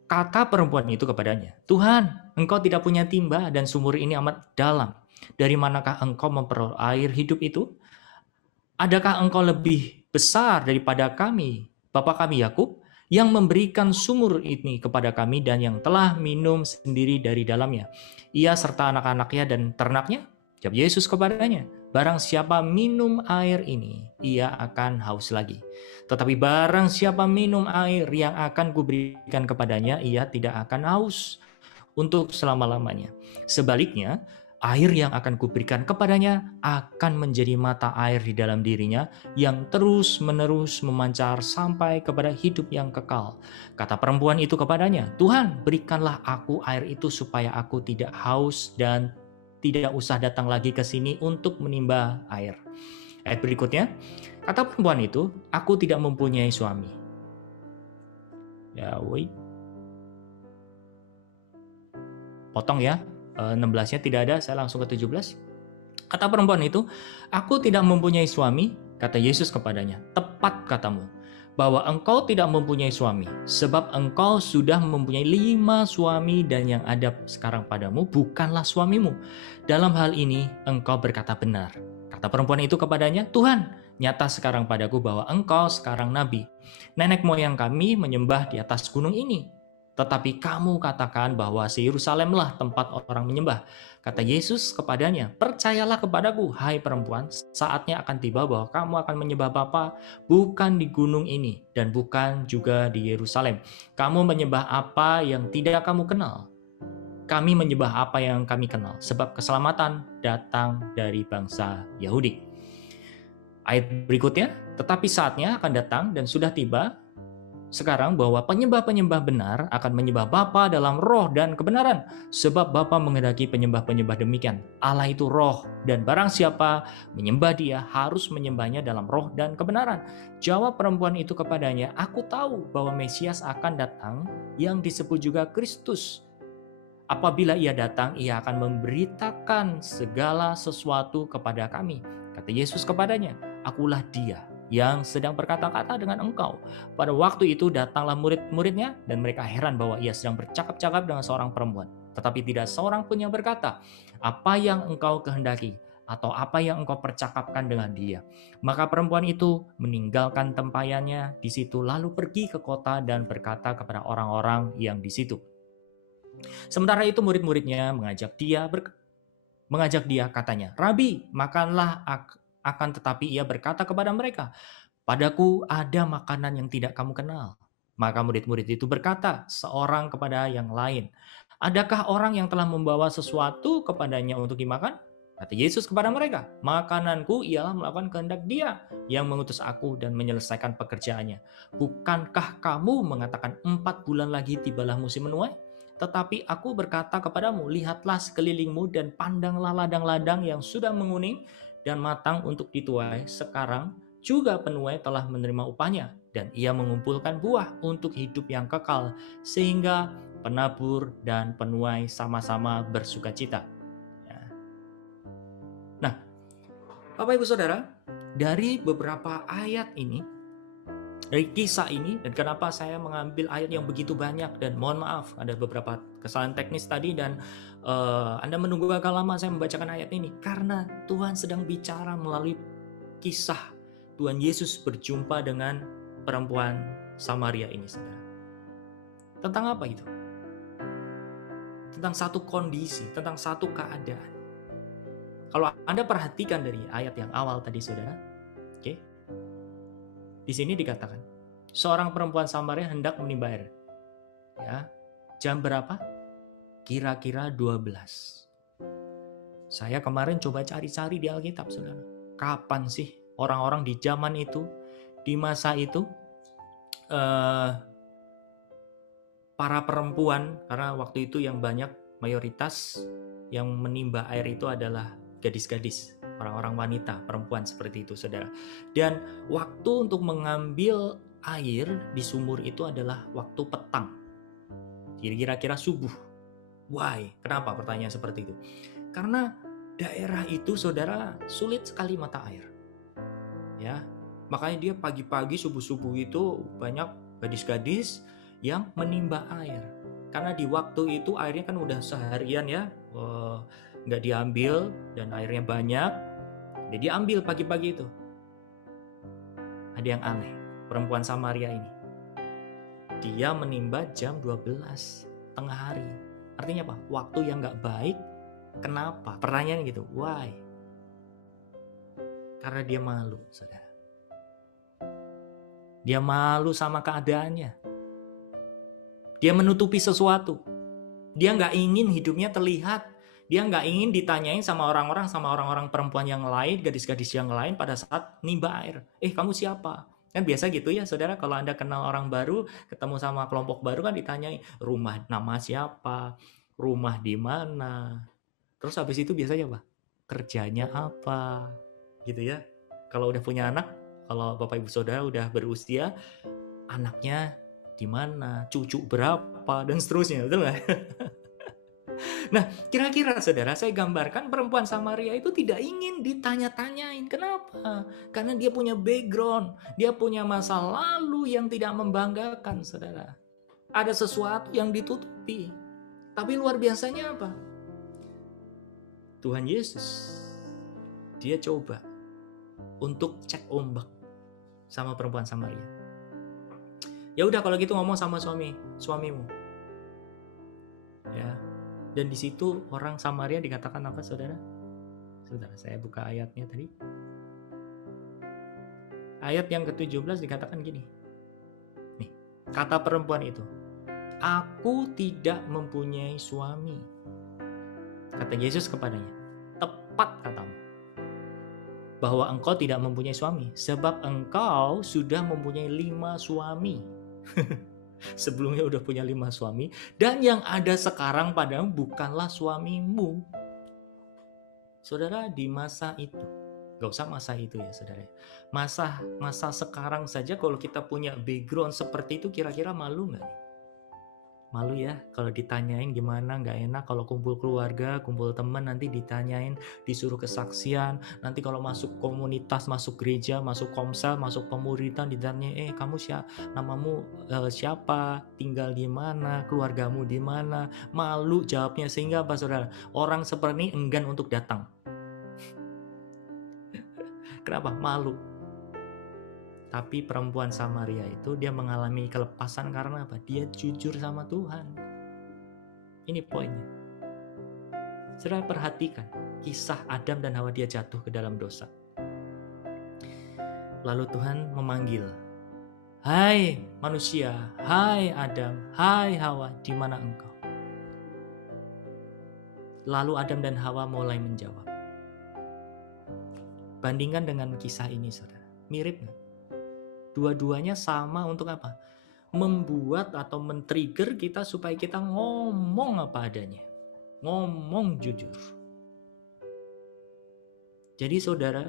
Kata perempuan itu kepadanya, Tuhan, engkau tidak punya timba dan sumur ini amat dalam. Dari manakah engkau memperoleh air hidup itu? Adakah engkau lebih besar daripada kami, bapa kami Yakub, yang memberikan sumur ini kepada kami dan yang telah minum sendiri dari dalamnya, ia serta anak-anaknya dan ternaknya? Jawab Yesus kepadanya, barang siapa minum air ini, ia akan haus lagi. Tetapi barang siapa minum air yang akan kuberikan kepadanya, ia tidak akan haus untuk selama-lamanya. Sebaliknya, air yang akan kuberikan kepadanya akan menjadi mata air di dalam dirinya yang terus-menerus memancar sampai kepada hidup yang kekal. Kata perempuan itu kepadanya, Tuhan, berikanlah aku air itu supaya aku tidak haus dan tidak usah datang lagi ke sini untuk menimba air. Ayat berikutnya, kata perempuan itu, aku tidak mempunyai suami. Ya, wait. potong ya, 16-nya tidak ada, saya langsung ke 17. Kata perempuan itu, "Aku tidak mempunyai suami," kata Yesus kepadanya. "Tepat katamu, bahwa engkau tidak mempunyai suami, sebab engkau sudah mempunyai 5 suami dan yang ada sekarang padamu bukanlah suamimu. Dalam hal ini engkau berkata benar." Kata perempuan itu kepadanya, "Tuhan, nyata sekarang padaku bahwa engkau sekarang nabi. Nenek moyang kami menyembah di atas gunung ini, tetapi kamu katakan bahwa Yerusalemlah tempat orang menyembah." Kata Yesus kepadanya, "Percayalah kepadaku, hai perempuan, saatnya akan tiba bahwa kamu akan menyembah Bapa bukan di gunung ini dan bukan juga di Yerusalem. Kamu menyembah apa yang tidak kamu kenal. Kami menyembah apa yang kami kenal, sebab keselamatan datang dari bangsa Yahudi." Ayat berikutnya, "Tetapi saatnya akan datang dan sudah tiba sekarang bahwa penyembah-penyembah benar akan menyembah Bapa dalam roh dan kebenaran, sebab Bapa menghendaki penyembah-penyembah demikian. Allah itu roh, dan barang siapa menyembah Dia harus menyembahnya dalam roh dan kebenaran." Jawab perempuan itu kepadanya, "Aku tahu bahwa Mesias akan datang, yang disebut juga Kristus. Apabila Ia datang, Ia akan memberitakan segala sesuatu kepada kami." Kata Yesus kepadanya, "Akulah Dia yang sedang berkata-kata dengan engkau." Pada waktu itu datanglah murid-muridnya dan mereka heran bahwa ia sedang bercakap-cakap dengan seorang perempuan. Tetapi tidak seorang pun yang berkata, "Apa yang engkau kehendaki?" atau "Apa yang engkau percakapkan dengan dia?" Maka perempuan itu meninggalkan tempayannya di situ lalu pergi ke kota dan berkata kepada orang-orang yang di situ. Sementara itu murid-muridnya mengajak dia katanya, "Rabi, makanlah." Akan tetapi ia berkata kepada mereka, "Padaku ada makanan yang tidak kamu kenal." Maka murid-murid itu berkata seorang kepada yang lain, "Adakah orang yang telah membawa sesuatu kepadanya untuk dimakan?" Kata Yesus kepada mereka, "Makananku ialah melakukan kehendak Dia yang mengutus aku dan menyelesaikan pekerjaannya. Bukankah kamu mengatakan 4 bulan lagi tibalah musim menuai? Tetapi aku berkata kepadamu, lihatlah sekelilingmu dan pandanglah ladang-ladang yang sudah menguning dan matang untuk dituai. Sekarang juga penuai telah menerima upahnya, dan ia mengumpulkan buah untuk hidup yang kekal, sehingga penabur dan penuai sama-sama bersukacita." Ya. Nah, Bapak Ibu Saudara, dari beberapa ayat ini, dari kisah ini, dan kenapa saya mengambil ayat yang begitu banyak, dan mohon maaf ada beberapa kesalahan teknis tadi, dan Anda menunggu agak lama saya membacakan ayat ini, karena Tuhan sedang bicara melalui kisah Tuhan Yesus berjumpa dengan perempuan Samaria ini, saudara. Tentang apa itu? Tentang satu kondisi, tentang satu keadaan. Kalau Anda perhatikan dari ayat yang awal tadi, saudara, oke? Di sini dikatakan, seorang perempuan Samaria hendak menimba air. Ya, jam berapa? Kira-kira 12. Saya kemarin coba cari-cari di Alkitab, saudara. Kapan sih orang-orang di zaman itu, di masa itu, para perempuan, karena waktu itu yang banyak, mayoritas yang menimba air itu adalah gadis-gadis, orang-orang wanita, perempuan seperti itu, saudara. Dan waktu untuk mengambil air di sumur itu adalah waktu petang, kira-kira subuh. Why? Kenapa pertanyaan seperti itu? Karena daerah itu, saudara, sulit sekali mata air. Ya, makanya dia pagi-pagi subuh-subuh itu banyak gadis-gadis yang menimba air. Karena di waktu itu airnya kan udah seharian ya, nggak diambil dan airnya banyak, jadi diambil pagi-pagi itu. Ada yang aneh, perempuan Samaria ini, dia menimba jam 12 tengah hari. Artinya apa? Waktu yang nggak baik. Kenapa? Pertanyaan gitu, why? Karena dia malu, saudara. Dia malu sama keadaannya. Dia menutupi sesuatu. Dia nggak ingin hidupnya terlihat. Dia nggak ingin ditanyain sama orang-orang perempuan yang lain, gadis-gadis yang lain pada saat nimba air. Kamu siapa? Kan biasa gitu ya, saudara. Kalau Anda kenal orang baru, ketemu sama kelompok baru kan ditanyai, rumah, nama siapa, rumah di mana. Terus habis itu biasanya apa? Kerjanya apa? Gitu ya. Kalau udah punya anak, kalau Bapak Ibu Saudara udah berusia, anaknya di mana, cucu berapa, dan seterusnya, betul nggak? Nah, kira-kira saudara, saya gambarkan perempuan Samaria itu tidak ingin ditanya-tanyain. Kenapa? Karena dia punya background, dia punya masa lalu yang tidak membanggakan, saudara. Ada sesuatu yang ditutupi. Tapi luar biasanya apa? Tuhan Yesus, dia coba untuk cek ombak sama perempuan Samaria. Ya udah kalau gitu ngomong sama suamimu. Ya. Dan di situ orang Samaria dikatakan apa, saudara? Saudara, saya buka ayatnya tadi. Ayat yang ke-17 dikatakan gini. Nih, kata perempuan itu, "Aku tidak mempunyai suami." Kata Yesus kepadanya, "Tepat katamu, bahwa engkau tidak mempunyai suami, sebab engkau sudah mempunyai 5 suami." Sebelumnya udah punya 5 suami, dan yang ada sekarang padamu bukanlah suamimu. Saudara, di masa itu, gak usah masa itu ya saudara, masa sekarang saja kalau kita punya background seperti itu, kira-kira malu gak nih? Malu ya kalau ditanyain gimana, gak enak kalau kumpul keluarga, kumpul teman, nanti ditanyain, disuruh kesaksian, nanti kalau masuk komunitas, masuk gereja, masuk komsel, masuk pemuridan, ditanya, kamu namamu siapa, tinggal di mana, keluargamu di mana, malu jawabnya. Sehingga apa saudara, orang seperti ini enggan untuk datang. Kenapa? Malu. Tapi perempuan Samaria itu dia mengalami kelepasan karena apa? Dia jujur sama Tuhan. Ini poinnya. Saudara perhatikan kisah Adam dan Hawa, dia jatuh ke dalam dosa. Lalu Tuhan memanggil, "Hai manusia, hai Adam, hai Hawa, di mana engkau?" Lalu Adam dan Hawa mulai menjawab. Bandingkan dengan kisah ini saudara, mirip nggak? Dua-duanya sama untuk apa? Membuat atau men-trigger kita supaya kita ngomong apa adanya. Ngomong jujur. Jadi saudara,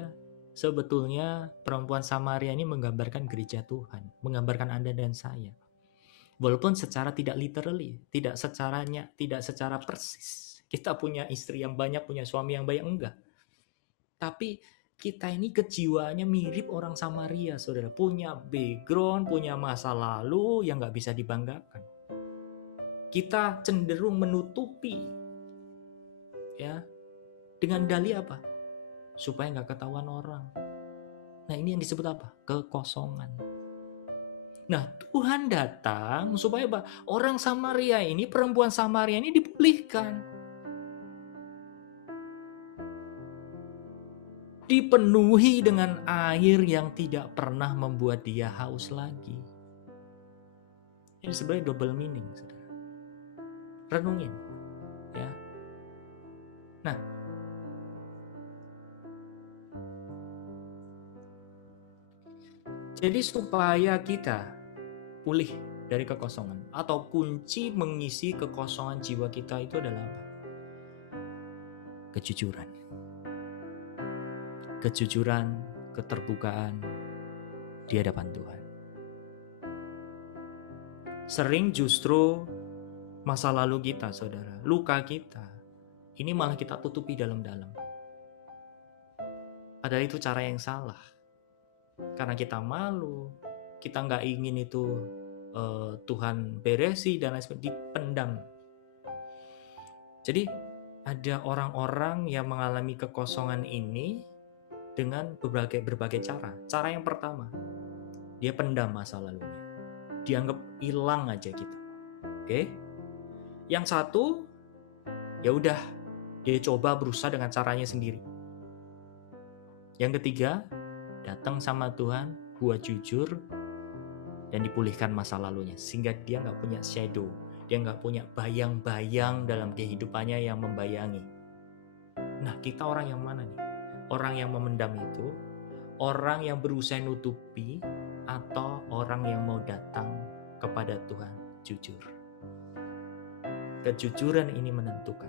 sebetulnya perempuan Samaria ini menggambarkan gereja Tuhan. Menggambarkan Anda dan saya. Walaupun secara tidak literally, tidak secara persis. Kita punya istri yang banyak, punya suami yang banyak, enggak. Tapi kita ini kejiwaannya mirip orang Samaria, saudara. Punya background, punya masa lalu yang gak bisa dibanggakan. Kita cenderung menutupi, ya, dengan dalih apa? Supaya gak ketahuan orang. Nah ini yang disebut apa? Kekosongan. Nah Tuhan datang supaya apa? Orang Samaria ini, perempuan Samaria ini dipulihkan. Dipenuhi dengan air yang tidak pernah membuat dia haus lagi. Ini sebenarnya double meaning, saudara. Renungin, ya. Nah, jadi supaya kita pulih dari kekosongan, atau kunci mengisi kekosongan jiwa kita itu adalah apa? Kejujuran. Kejujuran, keterbukaan di hadapan Tuhan. Sering justru masa lalu kita, saudara, luka kita, ini malah kita tutupi dalam-dalam. Padahal itu cara yang salah. Karena kita malu, kita nggak ingin itu Tuhan beresi dan lain sebagainya, dipendam. Jadi ada orang-orang yang mengalami kekosongan ini dengan berbagai cara. Cara yang pertama, dia pendam masa lalunya. Dianggap hilang aja gitu. Oke? Yang satu, ya udah, dia coba berusaha dengan caranya sendiri. Yang ketiga, datang sama Tuhan, buat jujur, dan dipulihkan masa lalunya. Sehingga dia nggak punya shadow, dia nggak punya bayang-bayang dalam kehidupannya yang membayangi. Nah, kita orang yang mana nih? Orang yang memendam itu, orang yang berusaha nutupi, atau orang yang mau datang kepada Tuhan jujur. Kejujuran ini menentukan.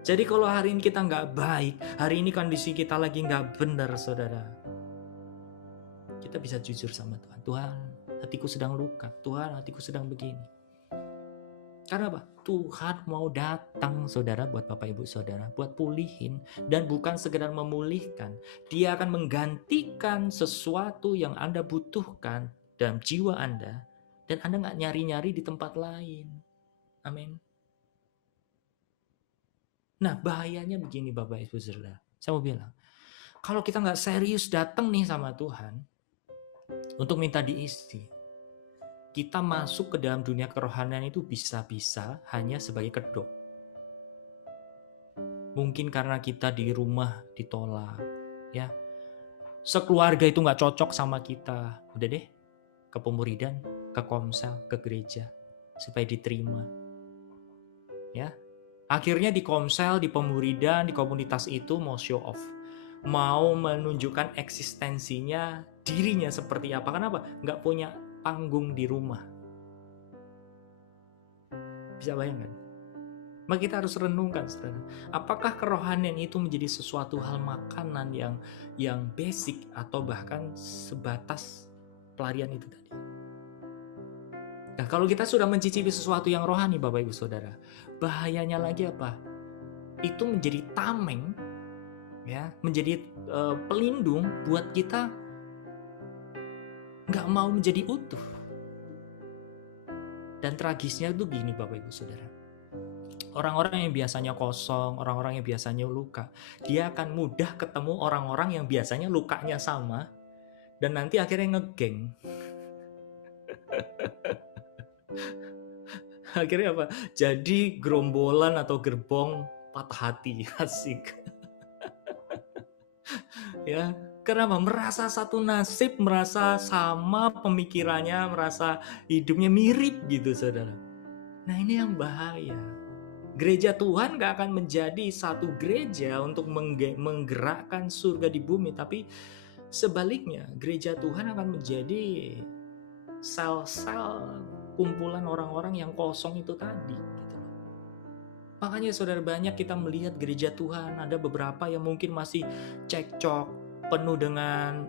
Jadi kalau hari ini kita nggak baik, hari ini kondisi kita lagi nggak benar, saudara, kita bisa jujur sama Tuhan. Tuhan, hatiku sedang luka. Tuhan, hatiku sedang begini. Karena apa? Tuhan mau datang, saudara, buat Bapak Ibu Saudara, buat pulihin. Dan bukan sekedar memulihkan. Dia akan menggantikan sesuatu yang Anda butuhkan dalam jiwa Anda. Dan Anda nggak nyari-nyari di tempat lain. Amin. Nah, bahayanya begini Bapak Ibu Saudara. Saya mau bilang, kalau kita nggak serius datang nih sama Tuhan untuk minta diisi, kita masuk ke dalam dunia kerohanian itu bisa-bisa hanya sebagai kedok. Mungkin karena kita di rumah ditolak, ya. Sekeluarga itu nggak cocok sama kita. Udah deh, ke pemuridan, ke komsel, ke gereja, supaya diterima. Ya. Akhirnya di komsel, di pemuridan, di komunitas itu mau show off. Mau menunjukkan eksistensinya, dirinya seperti apa. Kenapa? Nggak punya panggung di rumah. Bisa bayangkan? Maka kita harus renungkan, saudara. Apakah kerohanian itu menjadi sesuatu hal makanan yang basic atau bahkan sebatas pelarian itu tadi? Nah, kalau kita sudah mencicipi sesuatu yang rohani, Bapak Ibu Saudara, bahayanya lagi apa? Itu menjadi tameng, ya, menjadi pelindung buat kita nggak mau menjadi utuh. Dan tragisnya itu gini, Bapak Ibu Saudara. Orang-orang yang biasanya kosong, orang-orang yang biasanya luka, dia akan mudah ketemu orang-orang yang biasanya lukanya sama, dan nanti akhirnya ngegeng. Akhirnya apa? Jadi gerombolan atau gerbong patah hati, asik. Ya, kenapa? Merasa satu nasib, merasa sama pemikirannya, merasa hidupnya mirip gitu, saudara. Nah, ini yang bahaya. Gereja Tuhan gak akan menjadi satu gereja untuk menggerakkan surga di bumi, tapi sebaliknya, gereja Tuhan akan menjadi sel-sel kumpulan orang-orang yang kosong itu tadi. Gitu. Makanya saudara, banyak kita melihat gereja Tuhan, ada beberapa yang mungkin masih cekcok, penuh dengan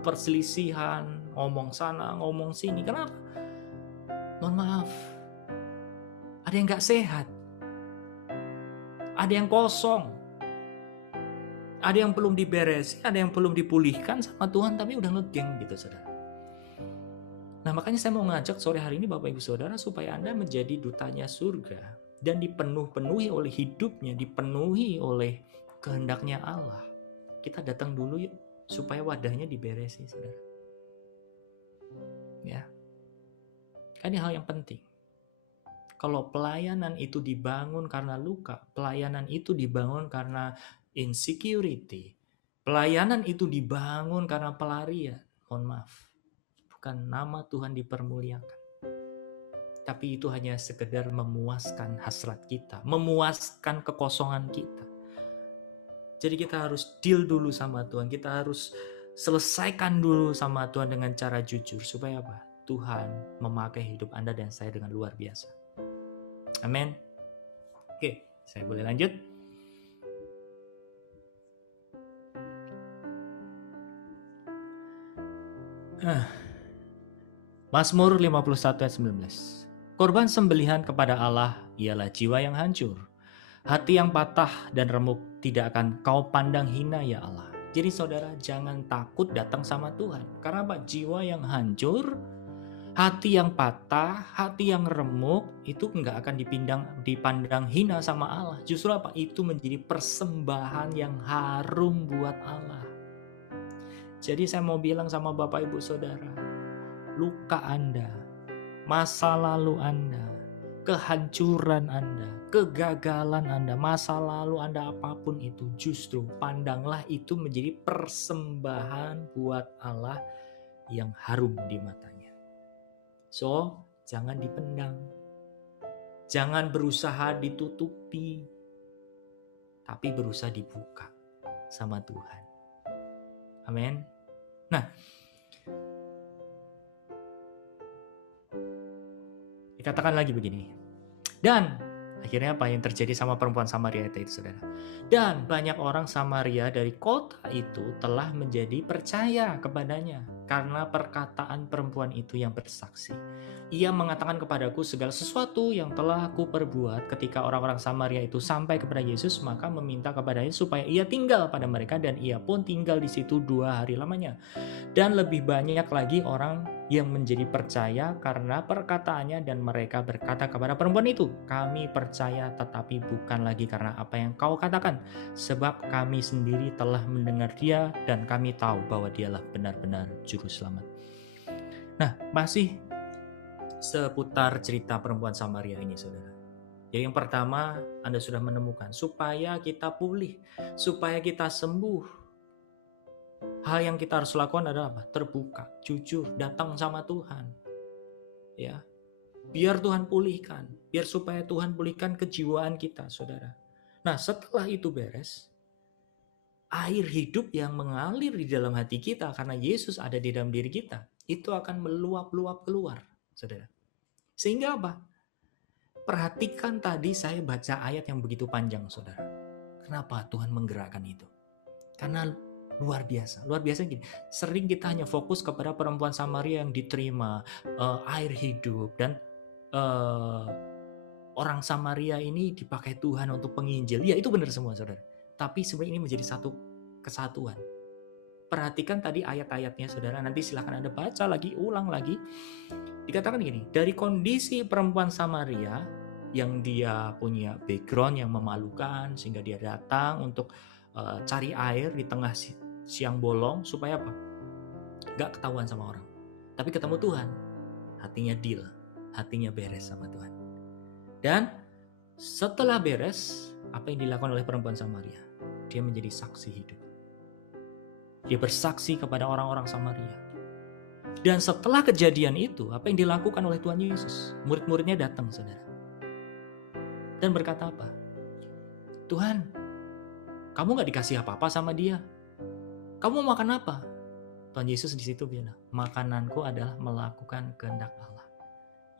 perselisihan, ngomong sana, ngomong sini. Kenapa? Mohon maaf, ada yang gak sehat. Ada yang kosong, ada yang belum diberesin, ada yang belum dipulihkan sama Tuhan, tapi udah ngegeng gitu, saudara. Nah, makanya saya mau ngajak sore hari ini Bapak Ibu Saudara supaya Anda menjadi dutanya surga dan dipenuhi oleh hidupnya, dipenuhi oleh kehendaknya Allah. Kita datang dulu yuk supaya wadahnya diberesin, saudara. Ya, kan ini hal yang penting. Kalau pelayanan itu dibangun karena luka, pelayanan itu dibangun karena insecurity, pelayanan itu dibangun karena pelarian, mohon maaf, bukan nama Tuhan dipermuliakan. Tapi itu hanya sekedar memuaskan hasrat kita, memuaskan kekosongan kita. Jadi kita harus deal dulu sama Tuhan, kita harus selesaikan dulu sama Tuhan dengan cara jujur. Supaya apa? Tuhan memakai hidup Anda dan saya dengan luar biasa. Amin. Oke, saya boleh lanjut? Mazmur 51 ayat 19. Korban sembelihan kepada Allah ialah jiwa yang hancur. Hati yang patah dan remuk tidak akan kau pandang hina ya Allah. Jadi saudara, jangan takut datang sama Tuhan. Karena apa? Jiwa yang hancur, hati yang patah, hati yang remuk, itu nggak akan dipandang hina sama Allah. Justru apa? Itu menjadi persembahan yang harum buat Allah. Jadi saya mau bilang sama Bapak Ibu Saudara, luka Anda, masa lalu Anda, kehancuran Anda, kegagalan Anda, masa lalu Anda apapun itu, justru pandanglah itu menjadi persembahan buat Allah yang harum di matanya. So, jangan dipendam. Jangan berusaha ditutupi. Tapi berusaha dibuka sama Tuhan. Amin. Nah, dikatakan lagi begini. Dan Akhirnya apa yang terjadi sama perempuan Samaria itu, saudara? Dan banyak orang Samaria dari kota itu telah menjadi percaya kepadanya karena perkataan perempuan itu yang bersaksi. Ia mengatakan kepadaku segala sesuatu yang telah aku perbuat. Ketika orang-orang Samaria itu sampai kepada Yesus, maka meminta kepadanya supaya ia tinggal pada mereka, dan ia pun tinggal di situ 2 hari lamanya. Dan lebih banyak lagi orang yang menjadi percaya karena perkataannya, dan mereka berkata kepada perempuan itu, kami percaya tetapi bukan lagi karena apa yang kau katakan, sebab kami sendiri telah mendengar dia dan kami tahu bahwa dialah benar-benar juru selamat. Nah, masih seputar cerita perempuan Samaria ini, saudara. Jadi yang pertama, Anda sudah menemukan, supaya kita pulih, supaya kita sembuh, hal yang kita harus lakukan adalah apa? Terbuka, jujur, datang sama Tuhan. Ya. Biar Tuhan pulihkan, biar supaya Tuhan pulihkan kejiwaan kita, saudara. Nah, setelah itu beres, air hidup yang mengalir di dalam hati kita karena Yesus ada di dalam diri kita, itu akan meluap-luap keluar, saudara. Sehingga apa? Perhatikan tadi saya baca ayat yang begitu panjang, saudara. Kenapa Tuhan menggerakkan itu? Karena luar biasa gini. Sering kita hanya fokus kepada perempuan Samaria yang diterima air hidup, dan orang Samaria ini dipakai Tuhan untuk penginjil. Ya, itu benar semua, saudara. Tapi sebenarnya ini menjadi satu kesatuan. Perhatikan tadi ayat-ayatnya, saudara. Nanti silahkan Anda baca lagi, ulang lagi. Dikatakan gini, dari kondisi perempuan Samaria yang dia punya background yang memalukan, sehingga dia datang untuk cari air di tengah siang bolong, supaya apa? Gak ketahuan sama orang. Tapi ketemu Tuhan, hatinya deal, hatinya beres sama Tuhan. Dan setelah beres, apa yang dilakukan oleh perempuan Samaria? Dia menjadi saksi hidup. Dia bersaksi kepada orang-orang Samaria. Dan setelah kejadian itu, apa yang dilakukan oleh Tuhan Yesus? Murid-muridnya datang, saudara. Dan berkata apa? Tuhan, kamu gak dikasih apa-apa sama dia. Kamu makan apa? Tuhan Yesus di situ bilang, makananku adalah melakukan kehendak Allah.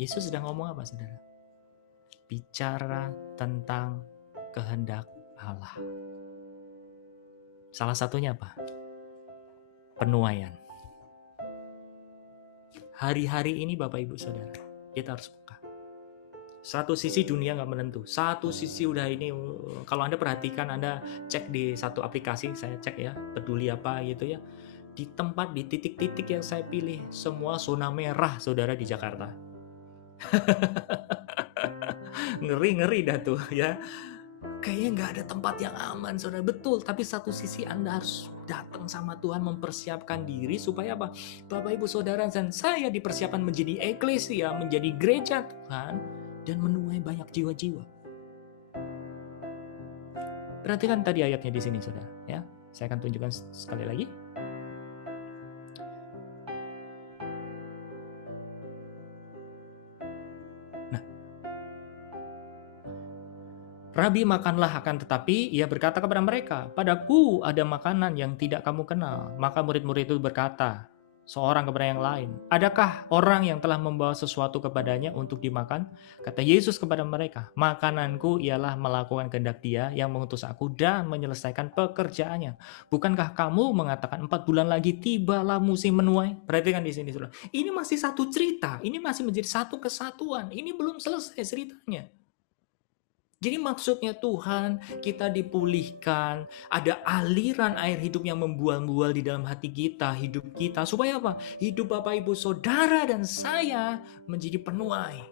Yesus sedang ngomong apa, saudara? Bicara tentang kehendak Allah. Salah satunya apa? Penuaian. Hari-hari ini Bapak Ibu Saudara, kita harus peka. Satu sisi dunia gak menentu, satu sisi udah ini, kalau Anda perhatikan, Anda cek di satu aplikasi, saya cek ya, peduli apa gitu ya, di tempat, di titik-titik yang saya pilih, semua zona merah, saudara, di Jakarta. Ngeri-ngeri dah tuh ya. Kayaknya gak ada tempat yang aman, saudara. Betul, tapi satu sisi Anda harus datang sama Tuhan, mempersiapkan diri supaya apa? Bapak Ibu Saudara dan saya dipersiapkan menjadi eklesia, menjadi gereja Tuhan, dan menuai banyak jiwa-jiwa. Perhatikan tadi ayatnya di sini, saudara. Ya, saya akan tunjukkan sekali lagi. Rabi, makanlah, akan tetapi ia berkata kepada mereka, padaku ada makanan yang tidak kamu kenal. Maka murid-murid itu berkata, seorang kepada yang lain, adakah orang yang telah membawa sesuatu kepadanya untuk dimakan? Kata Yesus kepada mereka, makananku ialah melakukan kehendak Dia yang mengutus aku dan menyelesaikan pekerjaannya. Bukankah kamu mengatakan 4 bulan lagi tibalah musim menuai? Perhatikan di sini, saudara. Ini masih satu cerita, ini masih menjadi satu kesatuan. Ini belum selesai ceritanya. Jadi maksudnya Tuhan, kita dipulihkan, ada aliran air hidup yang membual-bual di dalam hati kita, hidup kita. Supaya apa? Hidup Bapak Ibu Saudara dan saya menjadi penuai.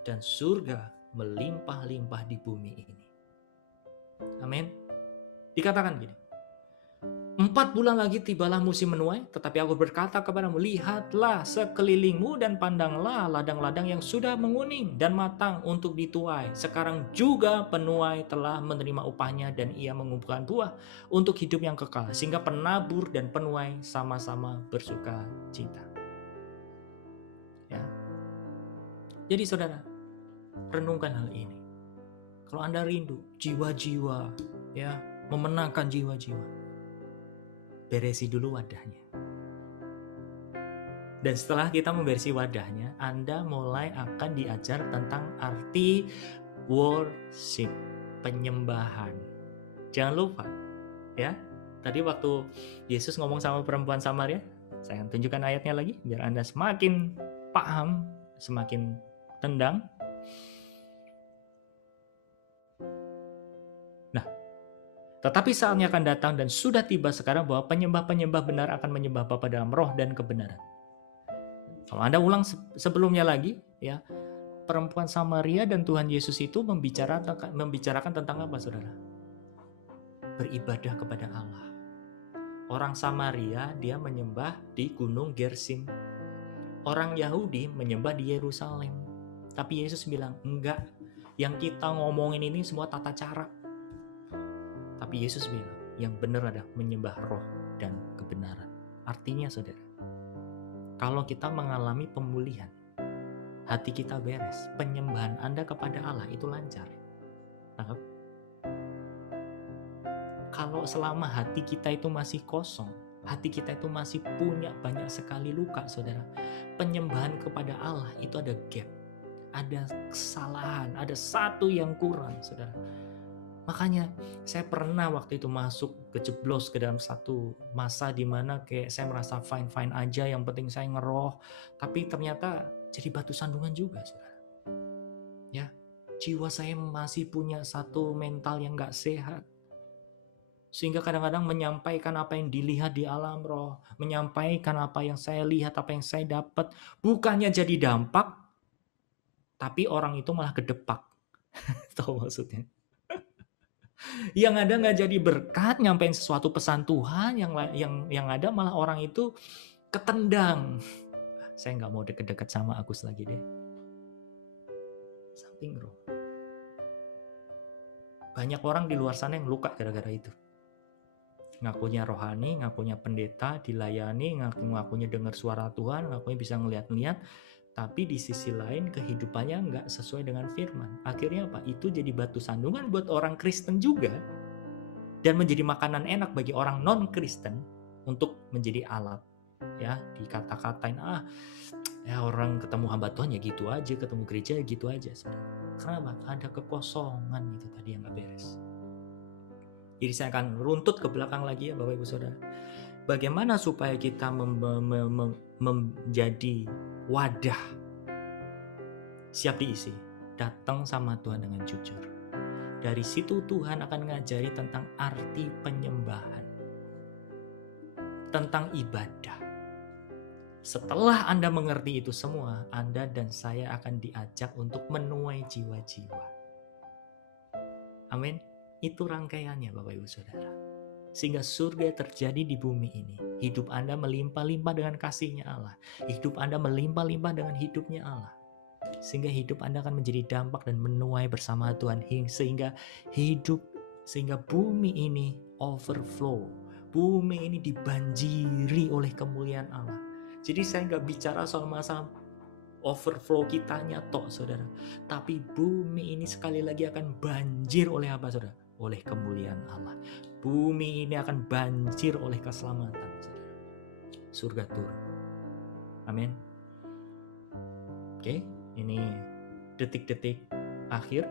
Dan surga melimpah-limpah di bumi ini. Amin. Dikatakan gini, 4 bulan lagi tibalah musim menuai, tetapi aku berkata kepadamu, lihatlah sekelilingmu dan pandanglah ladang-ladang yang sudah menguning dan matang untuk dituai. Sekarang juga penuai telah menerima upahnya dan ia mengumpulkan buah untuk hidup yang kekal, sehingga penabur dan penuai sama-sama bersuka cita. Ya. Jadi saudara, renungkan hal ini. Kalau Anda rindu jiwa-jiwa, ya, memenangkan jiwa-jiwa, beresi dulu wadahnya. Dan setelah kita membersih wadahnya, Anda mulai akan diajar tentang arti worship, penyembahan. Jangan lupa, ya. Tadi waktu Yesus ngomong sama perempuan Samaria, saya akan tunjukkan ayatnya lagi biar Anda semakin paham, semakin tendang. Nah, tetapi saatnya akan datang dan sudah tiba sekarang bahwa penyembah-penyembah benar akan menyembah Bapa dalam roh dan kebenaran. Kalau Anda ulang sebelumnya lagi, ya, perempuan Samaria dan Tuhan Yesus itu membicarakan tentang apa, saudara? Beribadah kepada Allah. Orang Samaria dia menyembah di Gunung Gerizim. Orang Yahudi menyembah di Yerusalem. Tapi Yesus bilang, enggak. Yang kita ngomongin ini semua tata cara. Tapi Yesus bilang, yang benar adalah menyembah roh dan kebenaran. Artinya, saudara, kalau kita mengalami pemulihan, hati kita beres, penyembahan Anda kepada Allah itu lancar. Nah, kalau selama hati kita itu masih kosong, hati kita itu masih punya banyak sekali luka, saudara, penyembahan kepada Allah itu ada gap, ada kesalahan, ada satu yang kurang, saudara. Makanya saya pernah waktu itu masuk kejeblos ke dalam satu masa di mana kayak saya merasa fine-fine aja, yang penting saya ngeroh, tapi ternyata jadi batu sandungan juga, saudara. Ya, jiwa saya masih punya satu mental yang gak sehat. Sehingga kadang-kadang menyampaikan apa yang dilihat di alam roh, menyampaikan apa yang saya lihat, apa yang saya dapat, bukannya jadi dampak, tapi orang itu malah kedepak. Tahu maksudnya? Yang ada nggak jadi berkat, nyampein sesuatu pesan Tuhan, yang ada malah orang itu ketendang. Saya nggak mau deket-deket sama Agus lagi deh. Something wrong. Banyak orang di luar sana yang luka gara-gara itu. Ngakunya rohani, ngakunya pendeta, dilayani, ngakunya dengar suara Tuhan, ngakunya bisa ngeliat-ngeliat, tapi di sisi lain kehidupannya nggak sesuai dengan firman. Akhirnya apa? Itu jadi batu sandungan buat orang Kristen juga, dan menjadi makanan enak bagi orang non-Kristen untuk menjadi alat. Ya, dikata-katain, ya orang ketemu hamba Tuhan ya gitu aja, ketemu gereja ya gitu aja. Kenapa? Ada kekosongan itu tadi yang nggak beres. Jadi saya akan runtut ke belakang lagi ya Bapak Ibu Saudara. Bagaimana supaya kita menjadi wadah siap diisi? Datang sama Tuhan dengan jujur. Dari situ Tuhan akan ngajari tentang arti penyembahan, tentang ibadah. Setelah Anda mengerti itu semua, Anda dan saya akan diajak untuk menuai jiwa-jiwa. Amin. Itu rangkaiannya Bapak Ibu Saudara. Sehingga surga terjadi di bumi ini. Hidup Anda melimpah-limpah dengan kasih-Nya Allah. Hidup Anda melimpah-limpah dengan hidupnya Allah. Sehingga hidup Anda akan menjadi dampak dan menuai bersama Tuhan. Sehingga bumi ini overflow. Bumi ini dibanjiri oleh kemuliaan Allah. Jadi saya nggak bicara soal masa overflow kitanya tok, saudara. Tapi bumi ini sekali lagi akan banjir oleh apa, saudara? Oleh kemuliaan Allah. Bumi ini akan banjir oleh keselamatan, saudara. Surga turun. Amin. Oke, ini detik-detik akhir.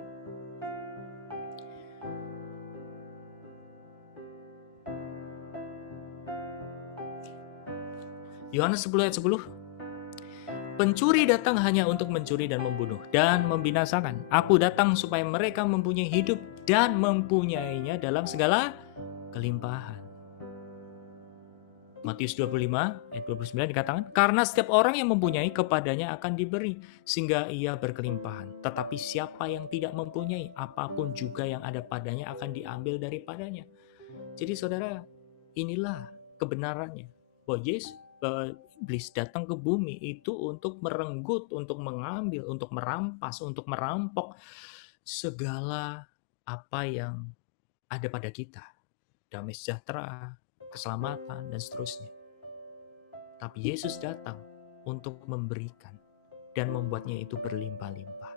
Yohanes 10 ayat 10. Pencuri datang hanya untuk mencuri dan membunuh dan membinasakan. Aku datang supaya mereka mempunyai hidup dan mempunyainya dalam segala kelimpahan. Matius 25 ayat 29 dikatakan, karena setiap orang yang mempunyai kepadanya akan diberi sehingga ia berkelimpahan. Tetapi siapa yang tidak mempunyai, apapun juga yang ada padanya akan diambil daripadanya. Jadi saudara, inilah kebenarannya. Bahwa Iblis datang ke bumi itu untuk merenggut, untuk mengambil, untuk merampas, untuk merampok segala apa yang ada pada kita. Damai sejahtera, keselamatan, dan seterusnya. Tapi Yesus datang untuk memberikan dan membuatnya itu berlimpah-limpah.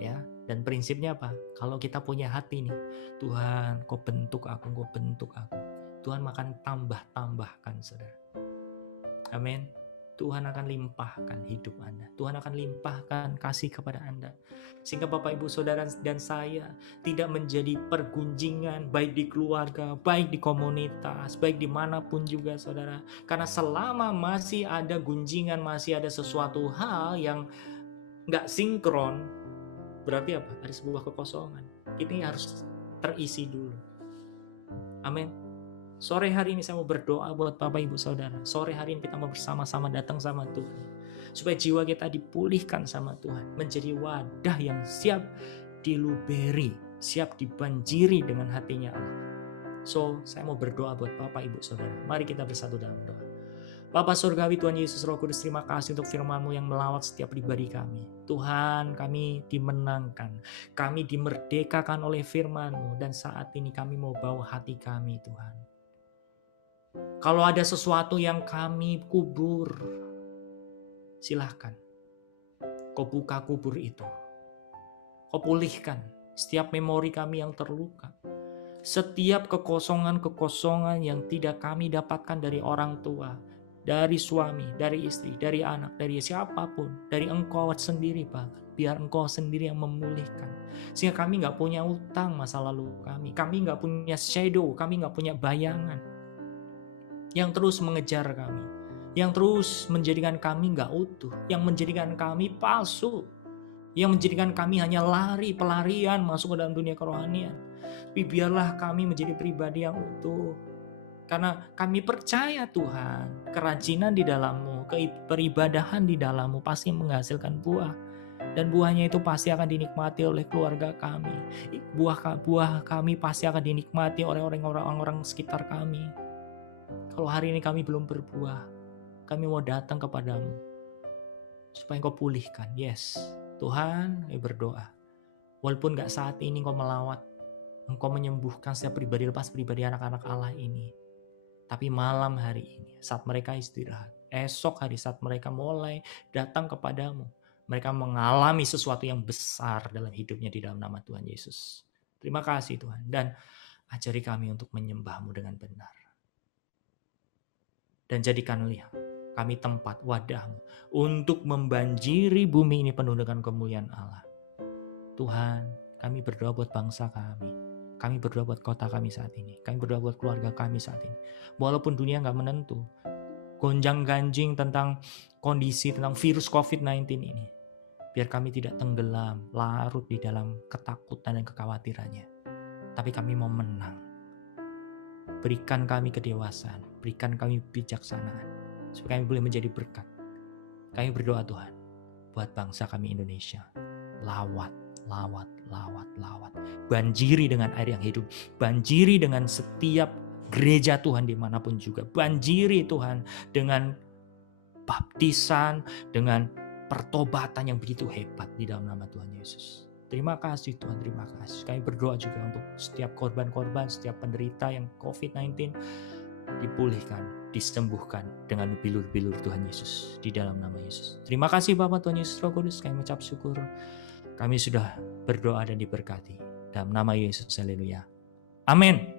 Ya, dan prinsipnya apa? Kalau kita punya hati nih, Tuhan, Kau bentuk aku, Kau bentuk aku. Tuhan makan tambah-tambahkan, saudara. Amin. Tuhan akan limpahkan hidup Anda. Tuhan akan limpahkan kasih kepada Anda. Sehingga Bapak, Ibu, Saudara, dan saya tidak menjadi pergunjingan, baik di keluarga, baik di komunitas, baik dimanapun juga, Saudara. Karena selama masih ada gunjingan, masih ada sesuatu hal yang nggak sinkron, berarti apa? Ada sebuah kekosongan. Ini harus terisi dulu. Amin. Sore hari ini saya mau berdoa buat Bapak, Ibu, Saudara. Sore hari ini kita mau bersama-sama datang sama Tuhan. Supaya jiwa kita dipulihkan sama Tuhan. Menjadi wadah yang siap diluberi, siap dibanjiri dengan hatinya Allah. So, saya mau berdoa buat Bapak, Ibu, Saudara. Mari kita bersatu dalam doa. Bapa Surgawi, Tuhan Yesus Roh Kudus, terima kasih untuk firman-Mu yang melawat setiap pribadi kami. Tuhan, kami dimenangkan, kami dimerdekakan oleh firman-Mu, dan saat ini kami mau bawa hati kami, Tuhan. Kalau ada sesuatu yang kami kubur, silahkan. Kau buka kubur itu. Kau pulihkan setiap memori kami yang terluka. Setiap kekosongan-kekosongan yang tidak kami dapatkan dari orang tua, dari suami, dari istri, dari anak, dari siapapun, dari Engkau sendiri, Pak. Biar Engkau sendiri yang memulihkan. Sehingga kami gak punya utang masa lalu kami. Kami gak punya shadow, kami gak punya bayangan yang terus mengejar kami, yang terus menjadikan kami gak utuh, yang menjadikan kami palsu, yang menjadikan kami hanya pelarian masuk ke dalam dunia kerohanian. Tapi biarlah kami menjadi pribadi yang utuh, karena kami percaya Tuhan, kerajinan di dalam-Mu, peribadahan di dalam-Mu pasti menghasilkan buah. Dan buahnya itu pasti akan dinikmati oleh keluarga kami. Buah kami pasti akan dinikmati oleh orang-orang sekitar kami. Kalau hari ini kami belum berbuah, kami mau datang kepadamu supaya Engkau pulihkan. Yes, Tuhan, kami berdoa. Walaupun gak saat ini Engkau melawat, Engkau menyembuhkan setiap pribadi, lepas pribadi anak-anak Allah ini. Tapi malam hari ini, saat mereka istirahat, esok hari saat mereka mulai datang kepadamu, mereka mengalami sesuatu yang besar dalam hidupnya di dalam nama Tuhan Yesus. Terima kasih Tuhan. Dan ajari kami untuk menyembah-Mu dengan benar. Dan jadikanlah kami tempat wadah-Mu untuk membanjiri bumi ini penuh dengan kemuliaan Allah. Tuhan, kami berdoa buat bangsa kami. Kami berdoa buat kota kami saat ini. Kami berdoa buat keluarga kami saat ini. Walaupun dunia gak menentu, gonjang-ganjing tentang kondisi, tentang virus COVID-19 ini, biar kami tidak tenggelam, larut di dalam ketakutan dan kekhawatirannya. Tapi kami mau menang. Berikan kami kedewasaan, berikan kami bijaksanaan, supaya kami boleh menjadi berkat. Kami berdoa Tuhan, buat bangsa kami Indonesia. Lawat. Banjiri dengan air yang hidup. Banjiri dengan setiap gereja Tuhan dimanapun juga. Banjiri Tuhan dengan baptisan, dengan pertobatan yang begitu hebat di dalam nama Tuhan Yesus. Terima kasih Tuhan, terima kasih. Kami berdoa juga untuk setiap korban-korban, setiap penderita yang COVID-19 dipulihkan, disembuhkan dengan bilur-bilur Tuhan Yesus di dalam nama Yesus. Terima kasih Bapak Tuhan Yesus Roh Kudus, kami mengucap syukur. Kami sudah berdoa dan diberkati. Dalam nama Yesus, haleluya. Amin.